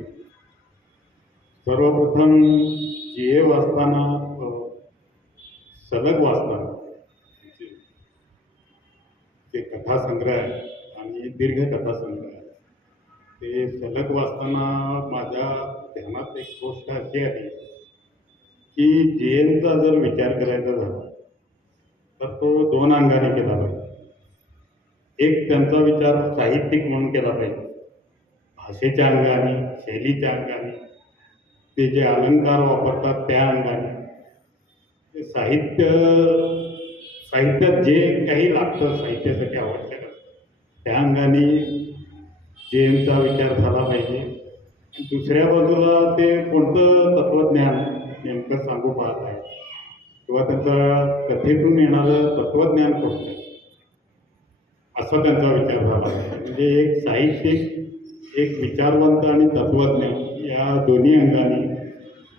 सर्वप्रथम जी ए वाचताना सलग वाचताना ते कथासंग्रह आहे आणि दीर्घ कथासंग्रह आहे, ते सलग वाचताना माझ्या ध्यानात एक गोष्ट अशी आली की जी एनचा जर विचार करायचा झाला तर तो 2 अंगाने केला पाहिजे. एक त्यांचा विचार साहित्यिक म्हणून केला पाहिजे, भाषेच्या अंगाने, शैलीच्या अंगाने, ते जे अलंकार वापरतात त्या अंगाने, ते साहित्यात जे काही लागतं साहित्यासाठी आवश्यक असतं त्या अंगाने जे एनचा विचार झाला पाहिजे. दुसऱ्या बाजूला ते कोणतं तत्त्वज्ञान नेमकं सांगू पाहत आहे किंवा त्यांचा कथेतून येणारं तत्त्वज्ञान कोणतं आहे असा त्यांचा विचार झाला पाहिजे. म्हणजे एक साहित्यिक, एक विचारवंत आणि तत्त्वज्ञ या दोन्ही अंगाने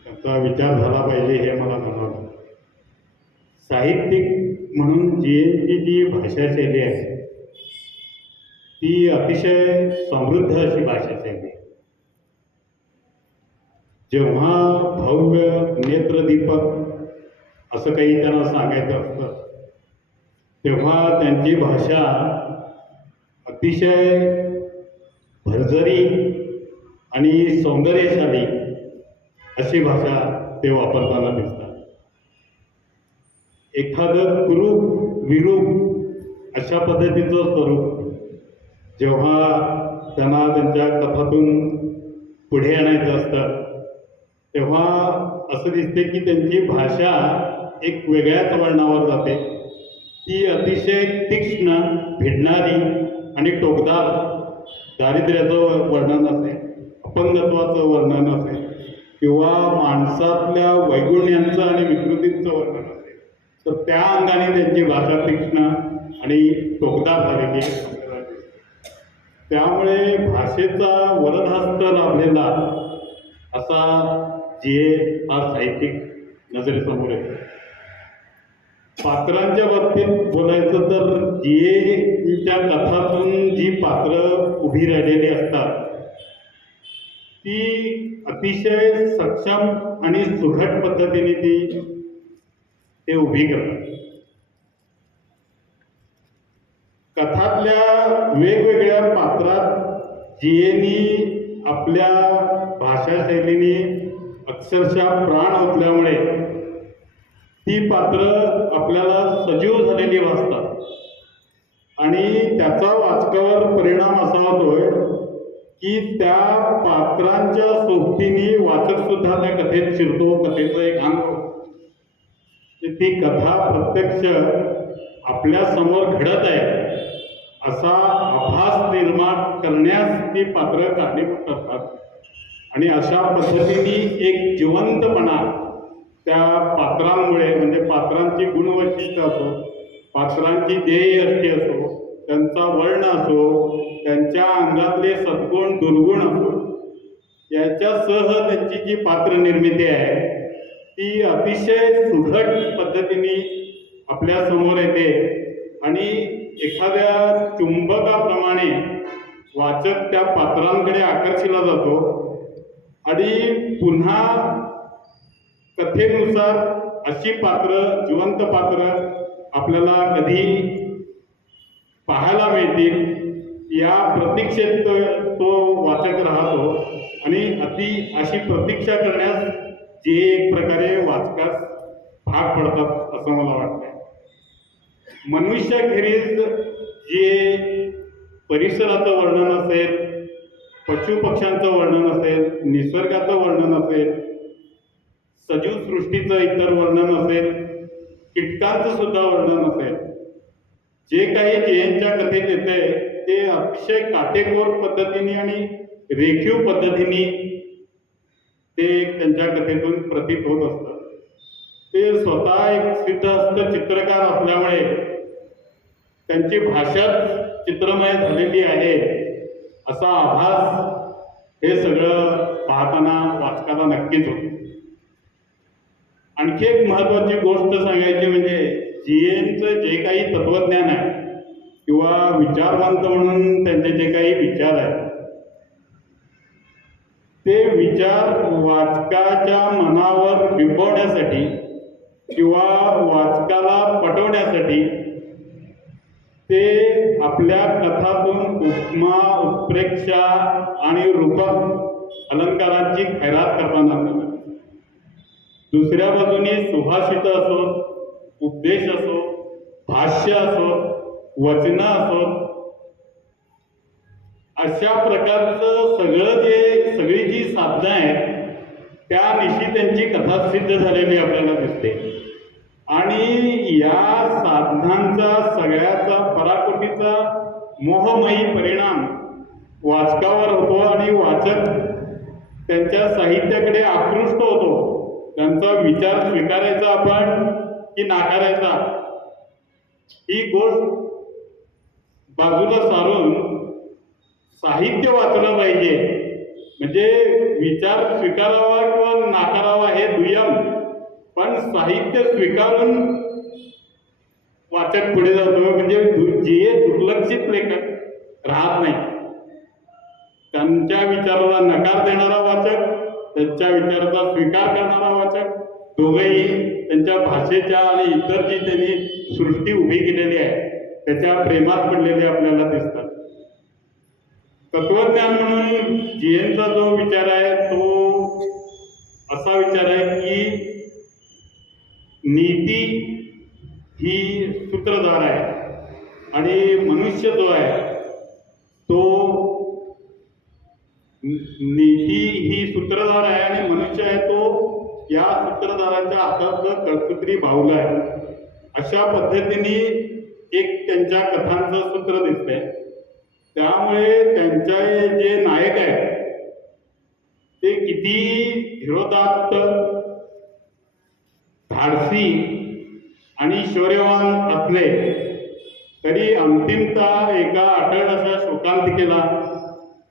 त्यांचा विचार झाला पाहिजे हे मला जाणवलं. साहित्यिक म्हणून जी एनची जी भाषाशैली आहे ती अतिशय समृद्ध अशी भाषाशैली आहे. जेव्हा भव्य नेत्रदीपक असं काही त्यांना सांगायचं असतं तेव्हा त्यांची भाषा अतिशय भरजरी आणि सौंदर्यशाली अशी भाषा ते वापरताना दिसतात. एखादं कुरूप विरूप अशा पद्धतीचं स्वरूप जेव्हा त्यांना त्यांच्या कथातून पुढे आणायचं असतं तेव्हा असं दिसते की त्यांची भाषा एक वेगळ्याच वळणावर जाते. ती अतिशय तीक्ष्ण, भिडणारी आणि टोकदार दारिद्र्याचं वर्णन असेल, अपंगत्वाचं वर्णन असेल किंवा माणसातल्या वैगुण्याचं आणि विकृतींचं वर्णन असेल, तर त्या अंगाने त्यांची भाषा तीक्ष्ण आणि टोकदार झालेली आहे. त्यामुळे भाषेचा वरदहस्त लाभलेला असा जे हा साहित्यिक नजरेसमोर येतो. पात्रांच्या बाबतीत बोलायचं तर जीच्या कथातून जी पात्र उभी राहिलेली असतात ती अतिशय सक्षम आणि सुघट पद्धतीने ते उभी करतात. कथातल्या वेगवेगळ्या पात्रात जीएनी आपल्या भाषाशैलीने अक्षरशः प्राण ओतल्यामुळे ती पात्र आपल्याला सजीव झालेली भासतात आणि त्याचा वाचकावर परिणाम असा होतोय की त्या पात्रांच्या सोबतीने वाचक सुद्धा त्या कथेत शिरतो, कथेचं एक अंग होतं. ती कथा प्रत्यक्ष आपल्या समोर घडत आहे असा आभास निर्माण करण्यास ती पात्र कारणीभूत ठरतात आणि अशा पद्धतीने एक जिवंतपणा त्या पात्रांमुळे, म्हणजे पात्रांची गुणवैशिष्ट्य असो, पात्रांची ध्येयष्टी असो, त्यांचा वर्ण असो, त्यांच्या अंगातले सद्गुण दुर्गुण असो, याच्यासह त्यांची जी पात्र निर्मिती आहे ती अतिशय सुघट पद्धतीने आपल्या समोर येते आणि एखाद्या चुंबकाप्रमाणे वाचक त्या पात्रांकडे आकर्षिला जातो आणि पुन्हा कथेनुसार अशी पात्र, जिवंत पात्र आपल्याला कधी पाहायला मिळतील या प्रतीक्षेत तो वाचक राहतो आणि अशी प्रतीक्षा करण्यास जे एक प्रकारे वाचकास भाग पडतात असं मला वाटतं. मनुष्याखेरीज जे परिसराचं वर्णन असेल, पशुपक्ष्यांचं वर्णन असेल, निसर्गाचं वर्णन असेल, सजीव सृष्टीचं इतर वर्णन असेल, कीटकांचं सुद्धा वर्णन असेल, जे काही जीएनच्या कथेत येते ते अतिशय काटेकोर पद्धतीने आणि रेखीव पद्धतीने ते त्यांच्या कथेतून प्रतीत होत असतात. ते स्वतः एक सिद्धहस्त चित्रकार असल्यामुळे त्यांची भाषाच चित्रमय झालेली आहे असा आभास हे सगळं पाहताना वाचकाला नक्कीच होतो. आणखी एक महत्वाची गोष्ट सांगायची म्हणजे जीएनचं जे काही तत्वज्ञान आहे किंवा विचारवंत म्हणून त्यांचे जे काही विचार आहेत ते विचार वाचकाच्या मनावर बिंबवण्यासाठी किंवा वाचकाला पटवण्यासाठी ते आपल्या कथातून उपमा, उत्प्रेक्षा आणि रूपक अलंकारांची खैरात करताना दुसऱ्या बाजूने सुभाषित असो, उपदेश असो, भाष्य असो, वचनं असो, अशा प्रकारचं सगळी जी साधनं आहेत त्या निशी त्यांची कथा सिद्ध झालेली आपल्याला दिसते आणि या साधनांचा सगळ्याचा पराकोटीचा मोहमयी परिणाम वाचकावर होतो आणि वाचक त्यांच्या साहित्याकडे आकृष्ट होतो. त्यांचा विचार स्वीकारायचा आपण की नाकारायचा ही गोष्ट बाजूला सारून साहित्य वाचलं पाहिजे. म्हणजे विचार स्वीकारावा किंवा नाकारावा हे दुय्यम, पण साहित्य स्वीकारून वाचक पुढे जातो. म्हणजे जे दुर्लक्षित लेखक राहत नाही, त्यांच्या विचाराला नकार देणारा वाचक, त्यांच्या विचाराचा स्वीकार करणारा वाचक, दोघेही त्यांच्या भाषेच्या आणि इतर जी त्यांनी सृष्टी उभी केलेली आहे त्याच्या प्रेमात पडलेले आपल्याला दिसतात. तत्वज्ञान म्हणून जीएनचा जो विचार आहे तो असा विचार आहे की नीती ही सूत्रधार आहे आणि मनुष्य जो आहे तो नीती ही सूत्रधार आहे आणि मनुष्य आहे तो या सूत्रधाराच्या हातातलं कळसूत्री बाहुलं आहे. अशा पद्धतीने एक त्यांच्या कथांचं सूत्र दिसतंय. त्यामुळे त्यांचे जे नायक आहेत ते किती धीरोदात्त, धाडसी आणि शौर्यवान असले तरी अंतिमतः एका अटळ अशा शोकांतिकेला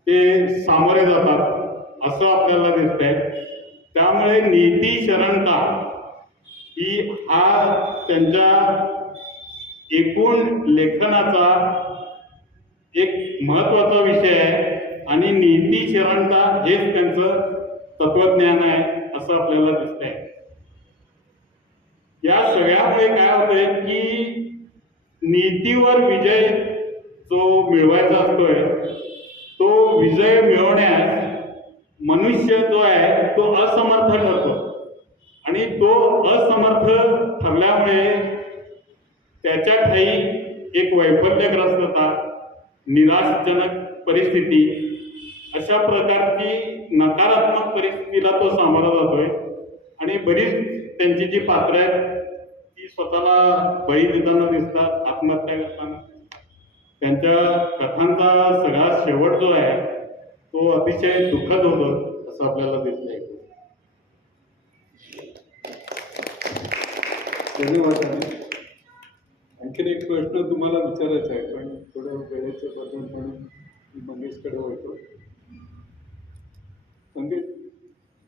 ते सामोरे जातात असं आपल्याला दिसतंय. त्यामुळे नीती शरणता ही हा त्यांच्या एकूण लेखनाचा एक महत्वाचा विषय आहे आणि नीती शरणता हेच त्यांचं तत्वज्ञान आहे असं आपल्याला दिसतंय. या सगळ्यामुळे काय होतंय की नीतीवर विजय जो मिळवायचा असतोय तो विजय मिळवण्यास मनुष्य जो आहे तो असमर्थ ठरतो आणि तो असमर्थ ठरल्यामुळे त्याच्या ठाई एक वैफल्यग्रस्तता, निराशजनक परिस्थिती अशा प्रकारची नकारात्मक परिस्थितीला तो सामोरा जातोय आणि बरीच त्यांची जी पात्र आहेत ती स्वतःला बळी देताना दिसतात, आत्महत्या करताना. त्यांच्या कथांचा सगळा शेवट जो आहे तो अतिशय दुःखद होतो असं आपल्याला दिसतंय. धन्यवाद. आणखीन एक प्रश्न तुम्हाला विचारायचा आहे पण थोडं वेळेचं बदल म्हणून मी मंगेशकडे वळतो. मंगेश,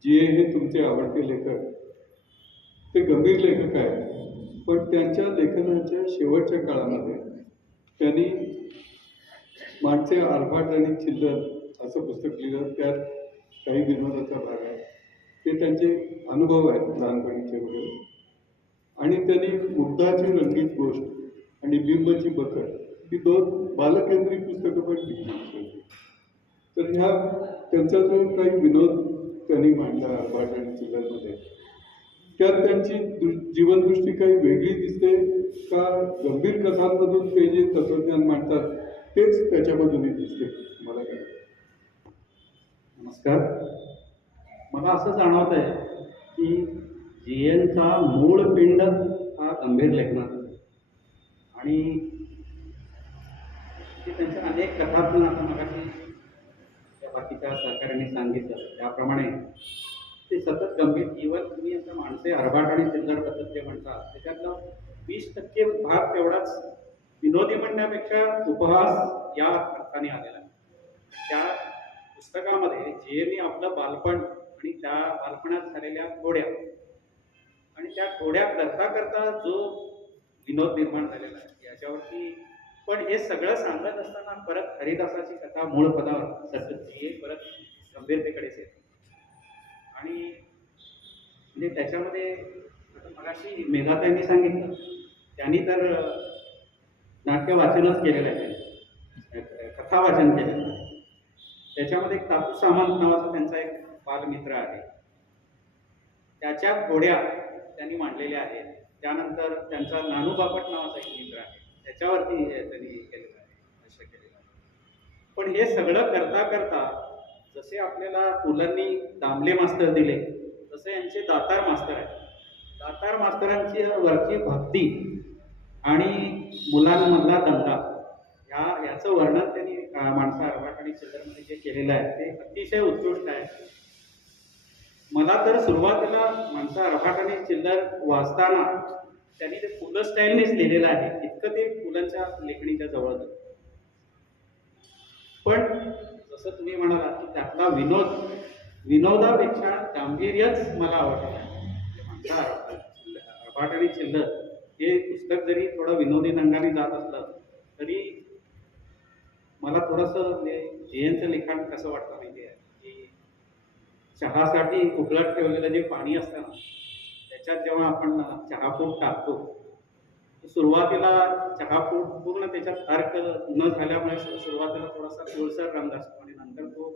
जी हे तुमचे आवडते लेखक, ते गंभीर लेखक आहेत पण त्यांच्या लेखनाच्या शेवटच्या काळामध्ये त्यांनी माणसे आरभाट आणि चिल्लर असं पुस्तक लिहिलं. त्यात काही विनोदाचा भाग आहे, ते त्यांचे अनुभव आहेत लहानपणीचे वगैरे. आणि त्यांनी मुग्धाची रंगीत गोष्ट आणि बिंबची बकर ही 2 बालकेंद्री पुस्तकं पण लिहिली. तर ह्या त्यांचा जो काही विनोद त्यांनी मांडला आरभाट आणि चिल्लरमध्ये, त्यात त्यांची जीवनदृष्टी काही वेगळी दिसते का गंभीर कथांमधून ते जे तत्वज्ञान मांडतात तेच त्याच्यामधूनही दिसते? मला काय नमस्कार. मला असं जाणवत आहे की जीएनचा मूळ पिंड हा गंभीर लेखनाचा आणि ते त्यांच्या अनेक कथातून आता मगाशी त्या बाकीच्या सहकार्याने सांगितलं त्याप्रमाणे ते सतत गंभीर. इव्हन तुम्ही आता माणसे आरभाट आणि चिल्लरबद्दल जे म्हणतात त्याच्यातलं 20% भाग तेवढाच विनोदी म्हणण्यापेक्षा उपहास या अर्थाने आलेला आहे. त्या पुस्तकामध्ये जीएनने आपलं बालपण आणि त्या बालपणात झालेल्या घोड्या आणि त्या घोड्या करता करता जो विनोद निर्माण झालेला आहे याच्यावरती. पण हे सगळं सांगत असताना परत हरिदासाची कथा मूळ पदावर सतत जी परत गंभीरतेकडेच येते आणि म्हणजे त्याच्यामध्ये आता मगाशी मेघाताईंनी सांगितलं, त्यांनी तर नाट्य वाचनच केलेलं आहे, कथा वाचन केलेलं आहे. त्याच्यामध्ये एक तापू सामंत नावाचा त्यांचा एक बालमित्र आहे, त्याच्या घोड्या त्यांनी मांडलेल्या आहेत. त्यानंतर त्यांचा नानू बापट नावाचा एक मित्र आहे, त्याच्यावरती त्यांनी केलेलं आहे, भाष्य केलेलं आहे. पण हे सगळं करता करता जसे आपल्याला पुलंनी दामले मास्तर दिले तसे यांचे दातार मास्तर आहेत. दातार मास्तरांची वरची भक्ती आणि मुलांमधला दंगा याचं वर्णन त्यांनी माणसं आरभाट आणि चिल्लरमध्ये जे केलेलं आहे ते अतिशय उत्कृष्ट आहे. मला तर सुरुवातीला माणसं आरभाट आणि चिल्लर वाचताना त्यांनी ते पुलं स्टाईलनेच लिहिलेलं आहे, इतकं ते पुलांच्या लेखणीच्या जवळ जातं. पण जसं तुम्ही म्हणालात की त्यातला विनोदापेक्षा गांभीर्यच मला आवडतं. आरभाट आणि चिल्लर हे पुस्तक जरी थोडं विनोदी रंगाने जात असलं तरी मला थोडंसं म्हणजे जीएनचं लिखाण कसं वाटतं माहिती आहे की चहासाठी उकळत ठेवलेलं जे पाणी असतं ना त्याच्यात जेव्हा आपण चहापूट टाकतो सुरुवातीला चहा पूर्ण त्याच्यात अर्क न झाल्यामुळे सुरुवातीला थोडासा पिवळसर रंग असतो आणि नंतर तो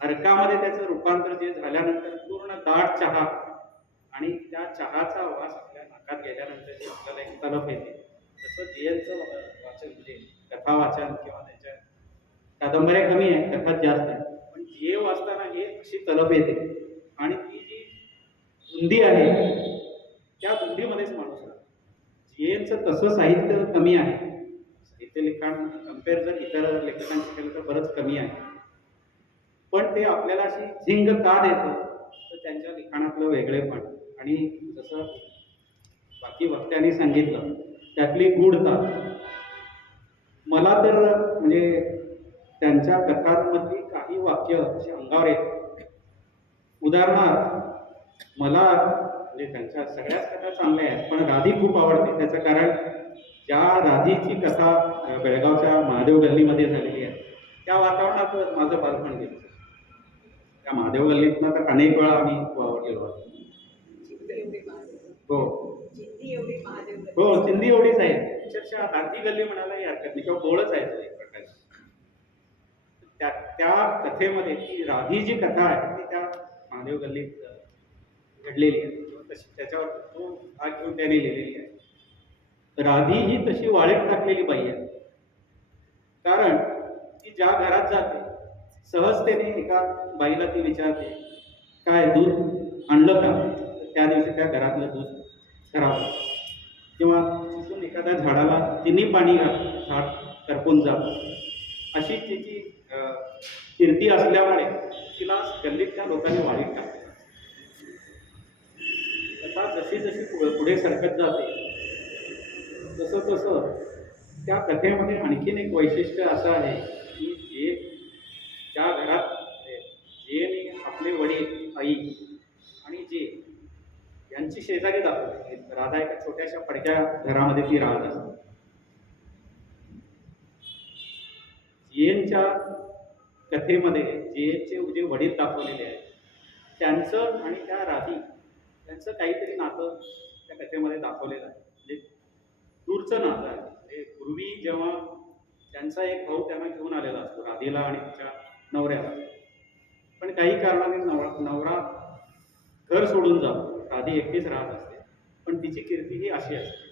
अर्कामध्ये त्याचं रूपांतर जे झाल्यानंतर पूर्ण दाट चहा आणि त्या चहाचा वास आपल्या नाकात गेल्यानंतर जे आपल्याला एक तलप येते, तसं जेएलचं वाचन म्हणजे कथा वाचन किंवा त्याच्या कादंबऱ्या कमी आहे, कथा जास्त आहे, पण जे वाचताना हे अशी तलप येते आणि ती जी धुंदी आहे त्या धुंदीमध्येच माणूस राहतो. जीएनचं तसं साहित्य कमी आहे, साहित्य लिखाण कम्पेअर जर इतर लेखकांशी केलं तर बरंच कमी आहे, पण ते आपल्याला अशी झिंग का देतं तर त्यांच्या लिखाणातलं वेगळेपण आणि जसं बाकी वक्त्यांनी सांगितलं त्यातली गूढता. मला तर म्हणजे त्यांच्या कथांमधली काही वाक्य अशी अंगावर येतात. उदाहरणार्थ मला म्हणजे त्यांच्या सगळ्याच कथा चांगल्या आहेत, पण राधी खूप आवडते. त्याचं कारण ज्या राधीची कथा बेळगावच्या महादेव गल्लीमध्ये झालेली आहे त्या वातावरणात माझं बालपण गेलं. त्या महादेव गल्लीतनं तर अनेक वेळा आम्ही गेलो आहोत. हो हो, चिंदी एवढीच आहे. अक्षरशः राधी गल्ली म्हणायलाही हरकत नाही किंवा बोळच आहे तो एक प्रकारची. त्या कथेमध्ये ती राधी जी कथा आहे ती त्या महादेव गल्लीत घडलेली आहे किंवा तशी त्याच्यावर तो भाग घेऊन त्याने लिहिलेली आहे. राधी ही तशी वाळीत टाकलेली बाई आहे, कारण ती ज्या घरात जाते सहजतेने एका बाईला ती विचारते काय दूध आणलं का, त्या दिवशी त्या घरातलं दूध खराब होतं. किंवा तिथून एखाद्या झाडाला तिन्ही पाणी घाल, झाड करपून जातं. अशी तिची कीर्ती असल्यामुळे तिला गल्लीतल्या लोकांनी वाळीत टाकली. आता जशी जशी पुढे सरकत जाते तसं तसं त्या कथेमध्ये आणखीन एक वैशिष्ट्य असं आहे की जे त्या घरात जे आपले वडील आई आणि जे यांची शेजारी दाखवली. राधा एका छोट्याशा पडक्या घरामध्ये ती राहत असते. जीएनच्या कथेमध्ये जीएनचे जे वडील दाखवलेले आहेत त्यांचं आणि त्या राधी त्यांचं काहीतरी नातं त्या कथेमध्ये दाखवलेलं आहे. म्हणजे दूरचं नातं आहे. म्हणजे पूर्वी जेव्हा त्यांचा एक भाऊ त्यांना घेऊन आलेला असतो राधीला आणि तिच्या नवऱ्याला, पण काही कारणाने नवरा घर सोडून जातो, राधी एकटीच राहत असते. पण तिची कीर्ती ही अशी असते,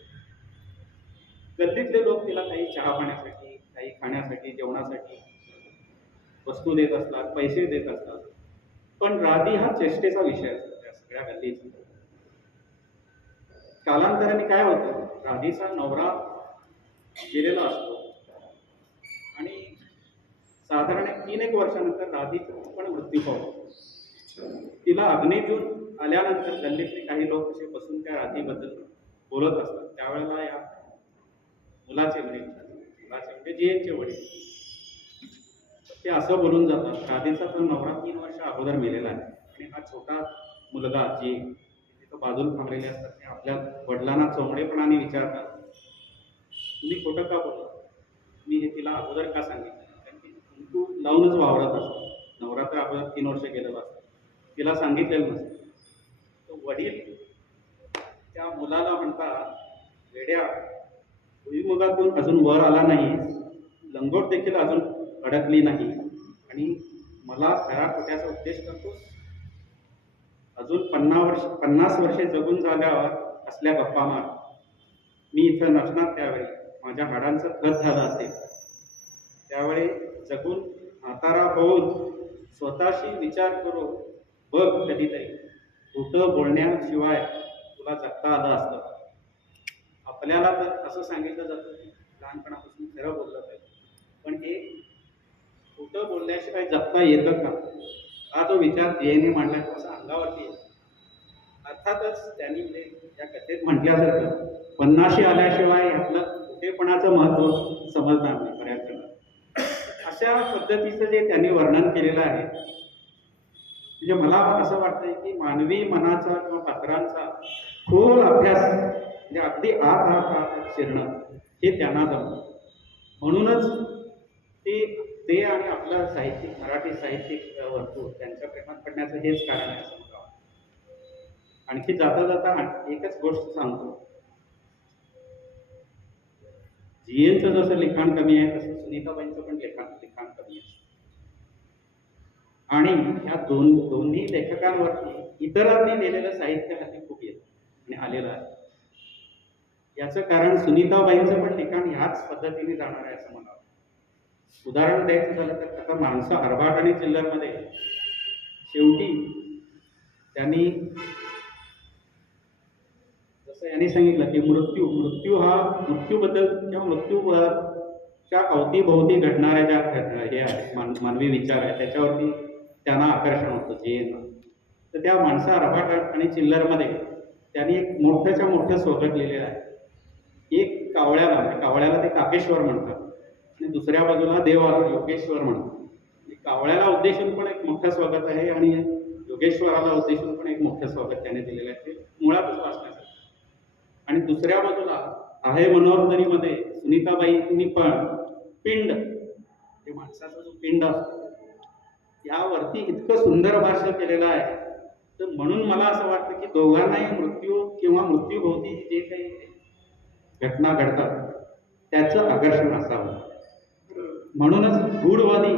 गल्लीतले लोक तिला काही चहा पाण्यासाठी, काही खाण्यासाठी, जेवणासाठी वस्तू देत असतात, पैसे देत असतात, पण राधी हा चेष्टेचा विषय असतो त्या सगळ्या गल्लीचा. कालांतराने काय होतं, राधीचा नवरा गेलेला असतो आणि साधारण 3-1 वर्षानंतर राधीचा पण मृत्यू पावतो. तिला अग्नी देऊन आल्यानंतर गल्लीतले काही लोक असे बसून त्या राधीबद्दल बोलत असतात. त्यावेळेला या मुलाचे म्हणजे जीएनचे वडील ते असं बोलून जातात, राधेचा तर नवरा 3 वर्ष अगोदर मेलेला आहे आणि हा छोटा मुलगा जे तिथं बाजूला थांबलेले असतात ते आपल्या वडिलांना चोमडेपणाने विचारतात, तुम्ही खोटं का बोलला, मी हे तिला अगोदर का सांगितलं. कारण की तू लावूनच वावरत असतो, नवरा तर अगोदर 3 वर्ष गेलेला असतो, तिला सांगितलेलं नसतं. तो वडील त्या मुलाला म्हणतात, वेड्या भुईमुगातून अजून वर आला नाही, लंगोट देखील अजून अडकली नाही आणि मला खरा खोट्याचा उपदेश करतोस. अजून 50 वर्षे जगून झाल्यावर असल्या गप्पा मार. मी इथं नसणार त्यावेळी, माझ्या हाडांचं खत झालं असेल त्यावेळी जगून म्हातारा होऊन स्वतःशी विचार करू बघ कधीतरी, खोटं बोलण्याशिवाय तुला जगता आलं असतं. आपल्याला तर असं सांगितलं जातं की लहानपणापासून खरं बोललं पाहिजे, पण हे खोटं बोलल्याशिवाय जगता येतं का, हा जो विचार जीएनने मांडला तो असा अंगावरती येतो. अर्थातच त्यांनी म्हणजे या कथेत म्हटल्यासारखं 50शी आल्याशिवाय आपलं खोटेपणाचं महत्त्व समजणार नाही बऱ्याच जणांना. अशा पद्धतीचं जे त्यांनी वर्णन केलेलं आहे, म्हणजे मला असं वाटतंय की मानवी मनाचा किंवा पात्रांचा खोल अभ्यास म्हणजे अगदी आत शिरणं हे त्यांना जमतं. म्हणूनच ते आणि आपलं साहित्यिक, मराठी साहित्यिक वर्तुळ त्यांच्या प्रेमात पडण्याचं हेच कारण आहे असं मला वाटतं. आणखी जाता जाता एकच गोष्ट सांगतो. जीएनचं जसं लिखाण कमी आहे तसं सुनीताबाईंचं पण लिखाण कमी आहे. आणि ह्या दोन्ही लेखकांवरती इतरांनी लिहिलेलं साहित्य हल्ली खूप येतं आणि आलेलं आहे. याचं कारण सुनीताबाईंचं पण लिखाण ह्याच पद्धतीने जाणार आहे असं म्हणावं. उदाहरण द्यायचं झालं तर आता माणसं आरभाट आणि चिल्लरमध्ये शेवटी त्यांनी जसं यांनी सांगितलं की मृत्यूबद्दल किंवा मृत्यूच्या अवतीभोवती घडणाऱ्या ज्या हे आहेत मानवी विचार आहे त्याच्यावरती त्यांना आकर्षण होतं जेएनला. तर त्या माणसं आरभाट आणि चिल्लरमध्ये त्यांनी एक मोठ्याच्या मोठं स्वागत लिहिलेलं आहे. एक कावळ्याला ते काकेश्वर म्हणतात आणि दुसऱ्या बाजूला देवाला योगेश्वर म्हणतात. कावळ्याला उद्देशून पण एक मोठं स्वागत आहे आणि योगेश्वराला उद्देशून पण एक मोठं स्वागत त्याने दिलेलं आहे. ते मुळातच वाचण्यासाठी. आणि दुसऱ्या बाजूला आहे मनोरंजनीमध्ये सुनीताबाईंनी पण पिंड, जे माणसाचा जो पिंड असतो यावरती इतकं सुंदर भाष्य केलेलं आहे. तर म्हणून मला असं वाटतं की दोघांनाही मृत्यू किंवा मृत्यूभोवती जे काही घटना घडतात त्याचं आकर्षण असावं. म्हणूनच गूढवादी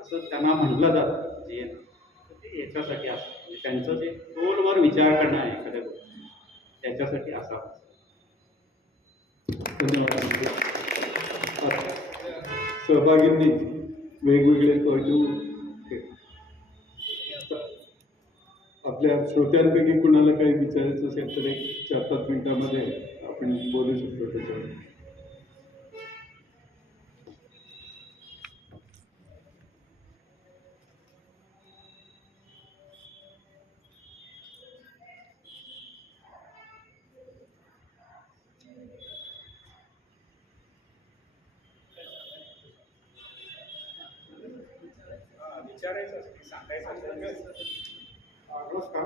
असं त्यांना म्हटलं जातं जे ते याच्यासाठी असतं. म्हणजे त्यांचं जे खोलवर विचार करणं आहे एखाद्या गोष्टी त्याच्यासाठी असावं. धन्यवाद. सहभागींनी वेगवेगळे पैलू आपल्या श्रोत्यांपैकी कुणाला काही विचारायचं असेल तर एक 4-5 मिनिटांमध्ये आपण बोलू शकतो त्याच्यावर. नमस्कार.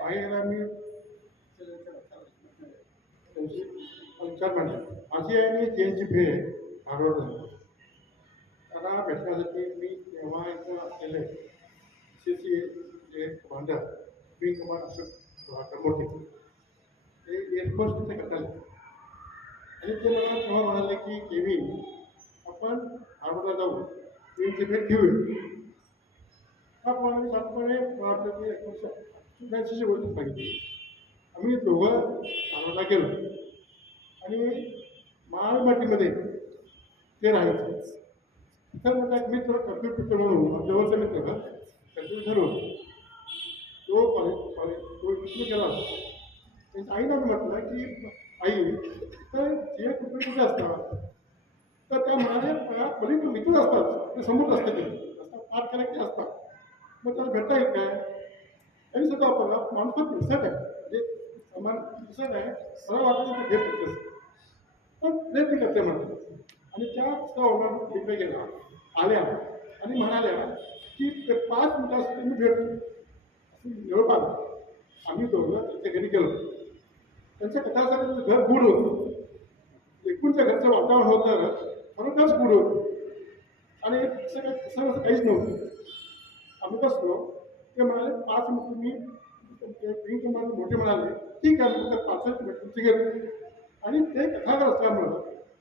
पाहिला मी विचार म्हणजे माझी आणि जेनची भेट हार्वर्ड झाली. त्याला भेटण्यासाठी मी तेव्हा इथं गेले CC जे कमांडर विंग कमांड असं मोठे ते एअरफोर्स तिथे करताले आणि ते मला तेव्हा म्हणाले की केविन आपण हार्वर्डला जाऊ विंगची भेट घेऊया. त्याप्रमाणे सातपणे वाटतं की 1989ची गोष्ट सांगितली. आम्ही दोघं हार्वर्डला गेलो आणि माळमाटीमध्ये ते राहायचं. तिथं माझा एक मित्र कम्प्युटर म्हणून जवळचा मित्र का कम्प्युटर ठरवून तो विष्णू गेला होता. त्यांच्या आईला म्हटलं की आई तर जे कम्प्युटर असतात तर त्या म्हणाले बरीच मित्र असतात ते समोर असतात ते असतात 8 कॅरेक्टर असतात. मग त्याला भेटता येत काय त्यांनी सुद्धा आपल्याला माणूस दिसत आहे म्हणजे समान दिसत आहे मला वाटतं ते भेट होतच पण प्रयत्न करते म्हणतात. आणि त्या स्थळावर तिकडे गेला आल्या आणि म्हणाल्या की 5 मिनिटासाठी मी भेटतो असं निरोप आला. आम्ही दोघं त्यांच्या घरी गेलो. त्यांच्या कथासाठी घर गूढ होतं. एकूणच्या घरचं वातावरण होतं खरोखरच गूढ होतं आणि तसं काहीच नव्हतं. आम्ही बसलो. ते म्हणाले 5 मिनिट मी मोठे म्हणाले ठीक आहे मी 5 मिनिट गेलो आणि ते कथाकार असल्यामुळं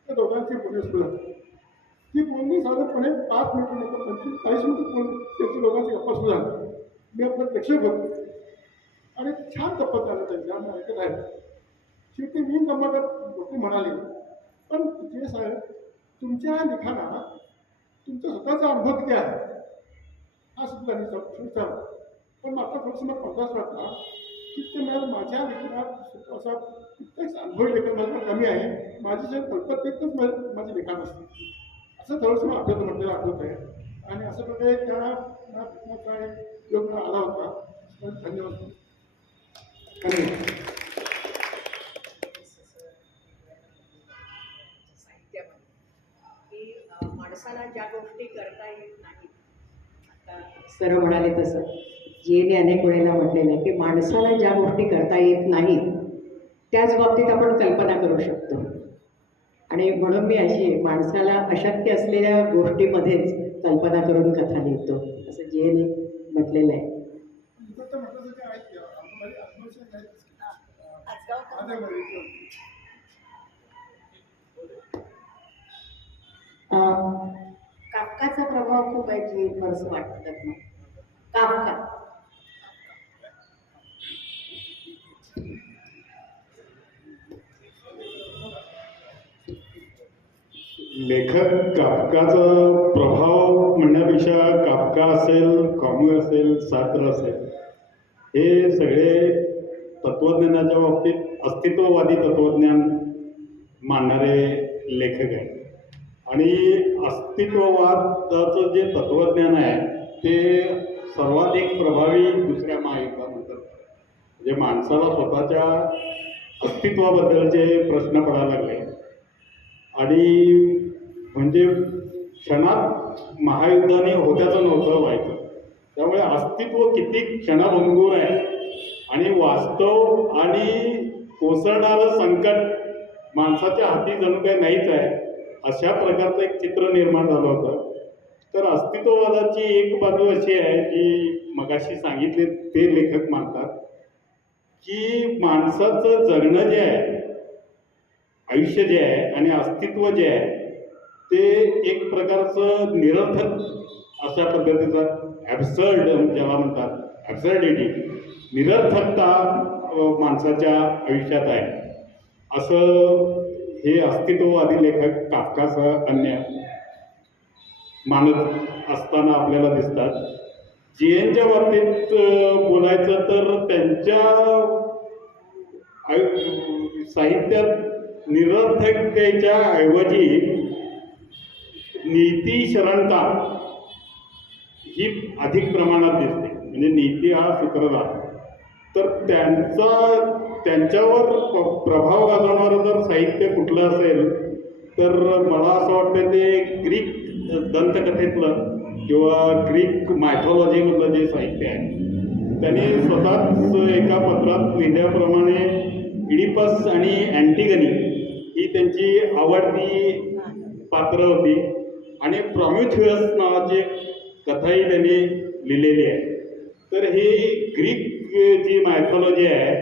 त्या दोघांची बोलणी सुरू झाली. ती बोलणी साधारणपणे 5 मिनिटं 25-40 मिनिटं त्यांची दोघांची गप्पा सुरू झाली. मी आपलं प्रेक्षक होतो आणि छान गप्पा झाल्या त्यांच्या आम्ही ऐकत आहे. शेवटी मी कमांडर मोठी म्हणाली पण जे साहेब तुमच्या लिखाणात तुमचा स्वतःचा अनुभव किती आहे हा सुद्धा विचार पण मात्र थोडंसं मला पन्नास वाटला की ते माझ्या लेखनात असा कित्येक अनुभवी लेखन माझं कमी आहे. माझी जे कल्पतेतच माझे लिखाण असते असं थोडंसं मला म्हटलेलं आठवत आहे. आणि असं प्रकारे त्या लेखनाचा एक योग आला होता. धन्यवाद. माणसाला ज्या गोष्टी करता येत नाहीत आता सर म्हणाले तसं जेने अनेक वेळेला म्हटलेलं आहे की माणसाला ज्या गोष्टी करता येत नाहीत त्याच बाबतीत आपण कल्पना करू शकतो. आणि म्हणून मी अशी माणसाला अशक्य असलेल्या गोष्टीमध्येच कल्पना करून कथा लिहितो असं जेने म्हटलेलं आहे. काफकाचा प्रभाव खूप आहे जी खरंच वाटतं त्यातनं. काफका लेखक काफकाचा प्रभाव म्हणण्यापेक्षा काफका असेल, कॉम्यू असेल, सार्त्र असेल, हे सगळे तत्वज्ञानाच्या बाबतीत अस्तित्ववादी तत्वज्ञान मानणारे लेखक आहेत. आणि अस्तित्ववादाचं जे तत्वज्ञान आहे ते सर्वाधिक प्रभावी दुसऱ्या महायुद्धानंतर, म्हणजे माणसाला स्वतःच्या अस्तित्वाबद्दलचे प्रश्न पडायला लागले आणि म्हणजे क्षणात महायुद्धाने होत्याचं नव्हतं व्हायचं. त्यामुळे अस्तित्व किती क्षणभंगूर आहे आणि वास्तव आणि कोसळणारं संकट माणसाच्या हाती जणू काही नाहीच आहे, अशा प्रकारचं एक चित्र निर्माण झालं होतं. तर अस्तित्ववादाची एक बाजू अशी आहे की मगाशी सांगितले ते लेखक मानतात की माणसाचं जगणं जे आहे, आयुष्य जे आहे आणि अस्तित्व जे आहे ते एक प्रकारचं निरर्थक अशा पद्धतीचं ॲब्सर्ड ज्याला म्हणतात, ॲब्सर्डिटी, निरर्थकता माणसाच्या आयुष्यात आहे, असं हे अस्तित्ववादी लेखक काफकासह अन्य मानत असताना आपल्याला दिसतात. जीएनच्या बाबतीत बोलायचं तर त्यांच्या साहित्यात निरर्थकतेच्या ऐवजी नीतिशरणता ही अधिक प्रमाणात दिसते. म्हणजे नीती हा सूत्रधार, तर त्यांच्यावर प्रभाव गाजवणारं जर साहित्य कुठलं असेल तर मला असं वाटतं ते ग्रीक दंतकथेतलं किंवा ग्रीक मायथॉलॉजीमधलं जे साहित्य आहे. त्यांनी स्वतःच एका पत्रात लिहिल्याप्रमाणे इडिपस आणि अँटिगनी ही त्यांची आवडती पात्र होती आणि प्रॉमिथियस नावाची कथाही त्यांनी लिहिलेली आहे. तर ही ग्रीक जी मायथॉलॉजी आहे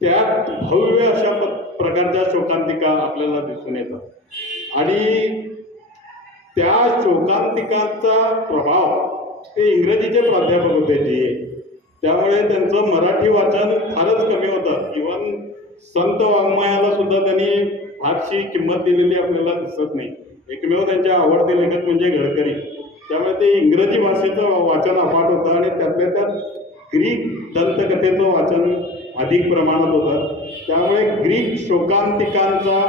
त्यात भव्य अशा प्रकारच्या शोकांतिका आपल्याला दिसून येतात आणि त्या शोकांतिकाचा प्रभाव ते इंग्रजीचे प्राध्यापक होते जी, त्यामुळे त्यांचं मराठी वाचन फारच कमी होतं. इव्हन संत वाङ्मयाला सुद्धा त्यांनी फारशी किंमत दिलेली आपल्याला दिसत नाही. एकमेव त्यांच्या आवडते लेखक म्हणजे गडकरी, त्यामुळे ते इंग्रजी भाषेचं वाचन अफाट होतं आणि त्यातल्या त्यात ग्रीक दंतकथेचं वाचन अधिक प्रमाणात होतं. त्यामुळे ग्रीक शोकांतिकांचा,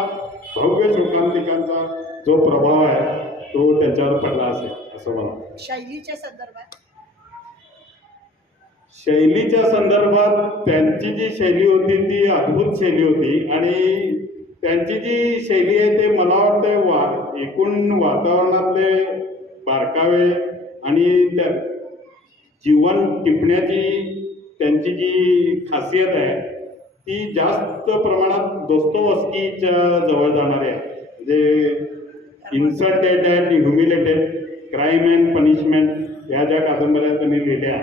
भव्य शोकांतिकांचा जो प्रभाव आहे तो त्यांच्यावर पडला असेल असं मला वाटतं. शैलीच्या संदर्भात त्यांची जी शैली होती ती अद्भुत शैली होती आणि त्यांची जी शैली आहे ते मला वाटतं एकूण वातावरणातले बारकावे आणि त्या जीवन टिपण्याची त्यांची जी खासियत आहे ती जास्त प्रमाणात दोस्तोवस्कीच्या जवळ जाणारी आहे. म्हणजे insulted and humiliated, crime and punishment या ज्या कादंबऱ्या त्यांनी लिहिल्या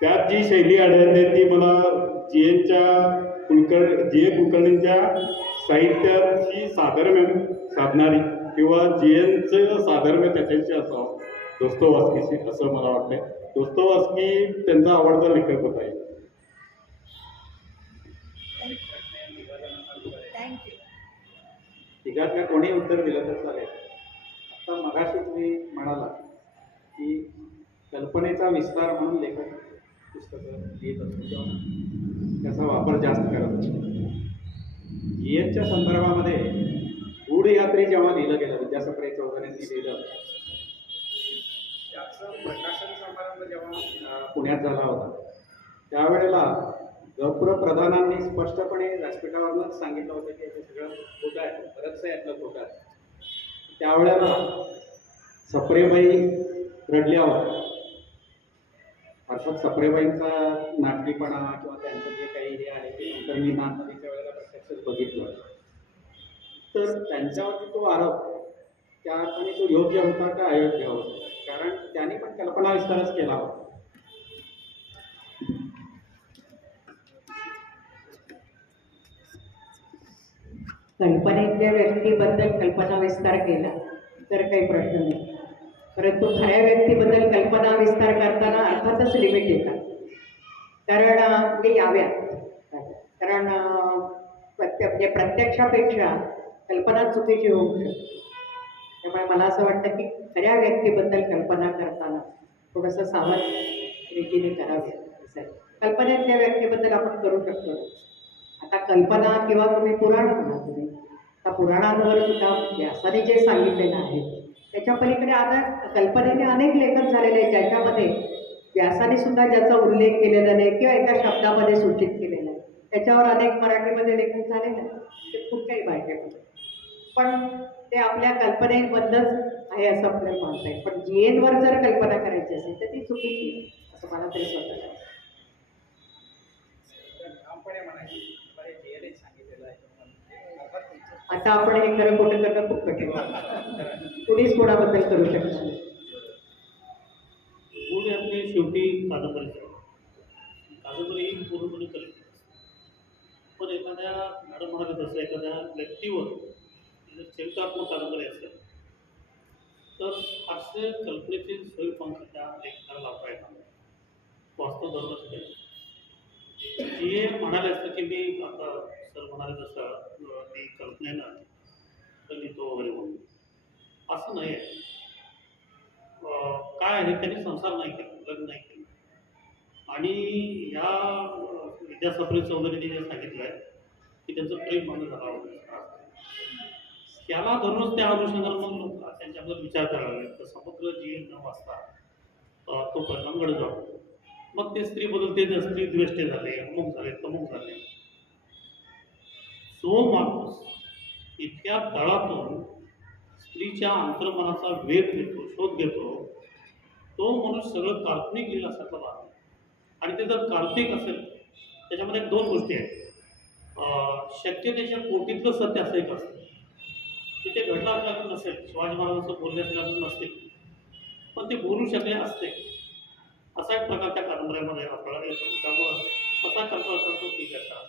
त्यात जी शैली आढळते ती मला जी ए कुलकर्णींच्या साहित्याची साधर्म्य साधणारी किंवा जीएनचं साधर्म्य त्याच्याशी असावं दोस्तोवस्कीशी, असं मला वाटतंय. दोस्तोवस्की त्यांचा आवडता लेखक होता. तिघातल्या कोणी उत्तर दिलं तर चालेल. आता मगाशी तुम्ही म्हणाला की कल्पनेचा विस्तार म्हणून लेखक पुस्तकं लिहित असतो तेव्हा त्याचा वापर जास्त करत असतो. जीएनच्या संदर्भामध्ये गूढयात्री जेव्हा लिहिलं गेलं, विद्यासागर चौधरींनी लिहिलं, त्याचं प्रकाशन समारंभ जेव्हा पुण्यात झाला होता त्यावेळेला गप्र प्रधानांनी स्पष्टपणे व्यासपीठावरूनच सांगितलं होतं की हे सगळं खोटं आहे, बरंचसं यातलं खोटं आहे. त्यावेळेला सप्रेबाई रडल्या होत्या. अर्थात सप्रेबाईंचा नाटकीपणा किंवा त्यांचं जे काही हे आहे ते नंतर मी नानमतीच्या वेळेला प्रत्यक्षच बघितलं. तर त्यांच्यावरती तो आरोप त्या अर्थाने तो योग्य होता का अयोग्य होता, कारण त्यांनी पण कल्पना विस्तारच केला होता. कल्पनेतल्या व्यक्तीबद्दल कल्पना विस्तार केला तर काही प्रश्न नाही. परंतु खऱ्या व्यक्तीबद्दल कल्पना विस्तार करताना अर्थातच लिमिट येतात. कारण ते याव्यात. कारण म्हणजे प्रत्यक्षापेक्षा कल्पना चुकीची होऊ शकते. त्यामुळे मला असं वाटतं की खऱ्या व्यक्तीबद्दल कल्पना करताना थोडंसं सावध रीतीने करावे असं आहे. कल्पनेतल्या व्यक्तीबद्दल आपण करू शकतो. आता कल्पना किंवा तुम्ही पुराण म्हणा तुम्ही, आता पुराणांवर सुद्धा व्यासाने जे सांगितलेलं आहे त्याच्या पलीकडे आता कल्पनेने अनेक लेखन झालेले आहेत, ज्याच्यामध्ये व्यासाने सुद्धा ज्याचा उल्लेख केलेला नाही किंवा एका शब्दामध्ये सूचित केलेला आहे, त्याच्यावर अनेक मराठीमध्ये लेखन झालेलं आहे, ते खूप काही भाषेमध्ये. पण ते आपल्या कल्पनेबद्दलच आहे असं आपल्याला मानता येईल. पण जीएनवर जर कल्पना करायची असेल तर ती चुकीची आहे असं मला तरी स्वतःला वाटतं. ठामपणे म्हणायची मला हे सांगितलेलं आहे अर्थात तुमचं आता आपण हे खरं खोटं करणं खूप कठीण आहे. कुणीच कोणाबद्दल करू शकणार नाही. गुण हे आपली शेवटी कादंबरीच आहे. कादंबरी ही पूर्णपणे कल्पित असते. पण एखाद्या मॅडम म्हणाले तसं एखाद्या व्यक्तीवर जर चरित्रात्मक कादंबरी असेल तर फारसे कल्पनेचे सोयीपंख त्या लेखकाला लावता येतात. वास्तव धर्म असेल जे म्हणाले असतं की मी आता सर म्हणाले तसं मी कल्पनेनं तर लिहितो वगैरे म्हणून असं नाही आहे. काय आहे त्यांनी संसार नाही केला, लग्न नाही केलं. आणि ह्या विद्यासागरी चौधरीने जे सांगितलं आहे की त्यांचं प्रेम बंद झाला होतं, त्याला धरूनच त्या अनुषंगाने मग लोक त्यांच्याबद्दल विचार करायला लागले. तर समुद्र जी न वाचता तो परिणाम घडत जातो. मग ते स्त्री बदलते, स्त्री द्वेष्टे झाले, अमुक झाले, तमुक झाले. जो माणूस इतक्या तळातून स्त्रीच्या अंतर्मनाचा वेध घेतो, शोध घेतो, तो माणूस सगळं काल्पनिक लिहिला सारखं वाटतं. आणि ते जर काल्पनिक असेल त्याच्यामध्ये दोन गोष्टी आहेत. शक्यतेच्या कोटीतलं सत्य असं एक असतं की ते घडलं असल्याचं नसेल, शिवाजी महाराजांचं बोलले असल्याचं नसतील, पण ते बोलू शकले असते. असा एक प्रकार त्या कादंबऱ्यामध्ये आपल्याला येतो. त्यामुळं असा कल्पना करतो की कशा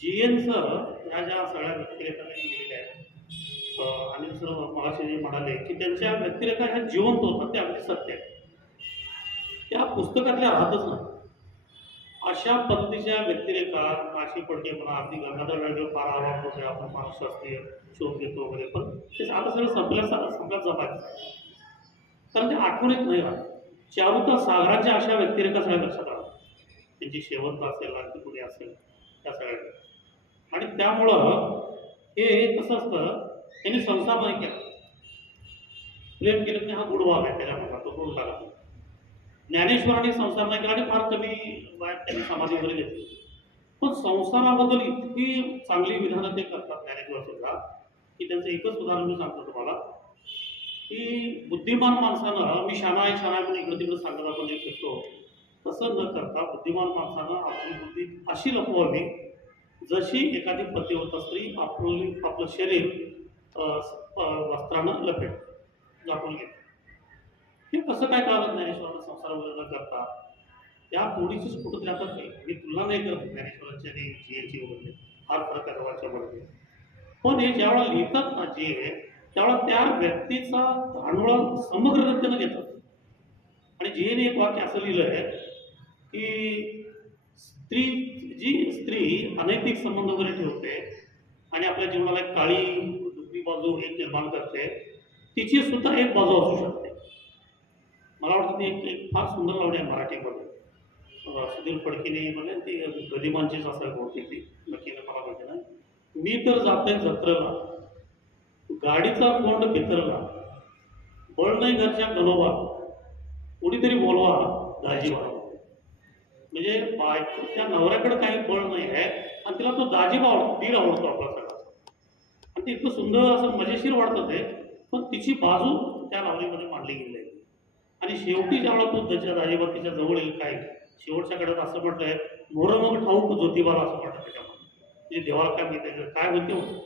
जीएनचं ह्या ज्या सगळ्या व्यक्तिरेखाने लिहिलेल्या आहेत आणि सर मगाशी जे म्हणाले की त्यांच्या व्यक्तिरेखा ह्या जिवंत होतात, ते अगदी सत्य आहे. त्या पुस्तकातल्या राहतच नाही. अशा पद्धतीच्या व्यक्तिरेखा काशी पडके म्हणा, अगदी गंगाधर वेगळं फार आवाज होते, आपण मानसशास्त्रीय शोध घेतो वगैरे, पण ते आता सगळं संपल्यात जपायचं. कारण ते आठवणीत नाही राहत. चारुता सागराच्या अशा व्यक्तिरेखा सगळ्या लक्षात राहतात. त्यांची शेवंत असेल, आणखी कुणी असेल, त्या सगळ्या. आणि त्यामुळं हे कसं असतं, त्यांनी संसार नाही केला, प्रेम केलं नाही. हा गुड भाग आहे त्याच्यामध्ये, तो गुण टाका. ज्ञानेश्वरांनी संसार नाही केला आणि फार कमी वयात त्यांनी समाधी वगैरे घेतली. पण संसाराबद्दल इतकी चांगली विधानं ते करतात ज्ञानेश्वर सुद्धा की त्यांचं एकच उदाहरण मी सांगतो तुम्हाला की बुद्धिमान माणसानं मी शाना आहे म्हणून इकडे तिकडे सांगत आपण जे फिरतो तसं न करता बुद्धिमान माणसानं आपली बुद्धी अशी लपवावी जशी एखादी पतिव्रता स्त्री आपलं शरीर वस्त्रानं लपेट झाकून घेते. हे कसं काय कळलं ज्ञानेश्वरांना संसार वगैरे न करता? त्या थोडीशीच कुठं राहतात नाही. मी तुलना नाही करत ज्ञानेश्वरांची आणि जीएची वगैरे, फार फरक आहे दोघांच्यामध्ये. पण हे ज्यावेळेला लिहितात ना जे त्यावेळेला त्या व्यक्तीचा धानोळा समग्ररित्यानं घेतात. आणि जीएने एक वाक्य असं लिहिलं आहे की स्त्री अनैतिक संबंध वगैरे ठेवते आणि आपल्या जीवनाला एक काळी दुसरी बाजू एक निर्माण करते, तिची सुद्धा एक बाजू असू शकते. मला वाटतं ती एक फार सुंदर लावणी आहे मराठीमध्ये. सुधीर फडकेने म्हणजे ती गदिमांचीच असायला बहुतेक ती नक्कीनं मला माहिती नाही. मी तर जाते जत्रेला, गाडीचा कोंड भितरला, बळ नाही घरच्या गणोबा, कुणीतरी बोलवा दाजी वाढवा. म्हणजे बायको त्या नवऱ्याकडे काही बळ नाही आहे आणि तिला तो दाजीबा आवडतो, दीर आवडतो आपला सगळा. आणि ते इतकं सुंदर असं मजेशीर वाटतं ते. पण तिची बाजू त्या लावणीमध्ये मांडली गेली आहे. आणि शेवटी ज्यावेळेला तो त्याच्या दाजीबा तिच्या जवळ येईल, काय शेवटच्या कडे असं म्हटलंय, मोर मग ठाऊक ज्योतिबाला असं म्हटलं त्याच्यामध्ये. म्हणजे देवाला काय माहिती काय बोलते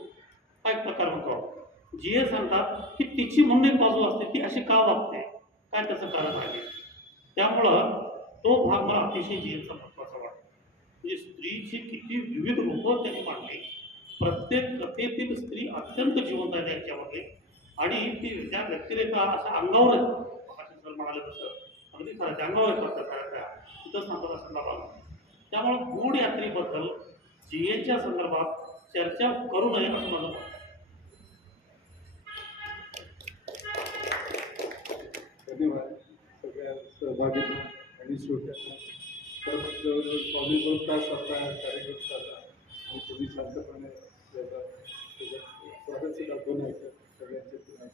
काय प्रकार म्हणतो जीए सांगतात की तिची म्हणून एक बाजू असते, ती अशी का वागते, काय त्याचं कारण आहे. त्यामुळं तो भाग मला अतिशय जीएचा महत्त्वाचा वाटतो. म्हणजे स्त्रीची किती विविध रूपं त्यांनी मांडली. प्रत्येक कथेतील स्त्री अत्यंत जिवंत आहे त्याच्यामध्ये. आणि ती त्या व्यक्तिरेखा अशा अंगावर येतात. प्रकाशन सर म्हणाले तसं अगदी खरं त्या अंगावर येतात त्या तिथंच सांगतात असं बाबा. त्यामुळे गूढ यात्रेबद्दल जीएनच्या संदर्भात चर्चा करू नये असं माझं मत आहे. धन्यवाद सगळ्या सहभागींना आणि श्रोत्यांना. तर जवळजवळ पावणे 2 तास आपला कार्यक्रम चालला आणि तुम्ही शांतपणे त्याचा स्वागत दाखवून ऐकत सगळ्यांचे पुन्हा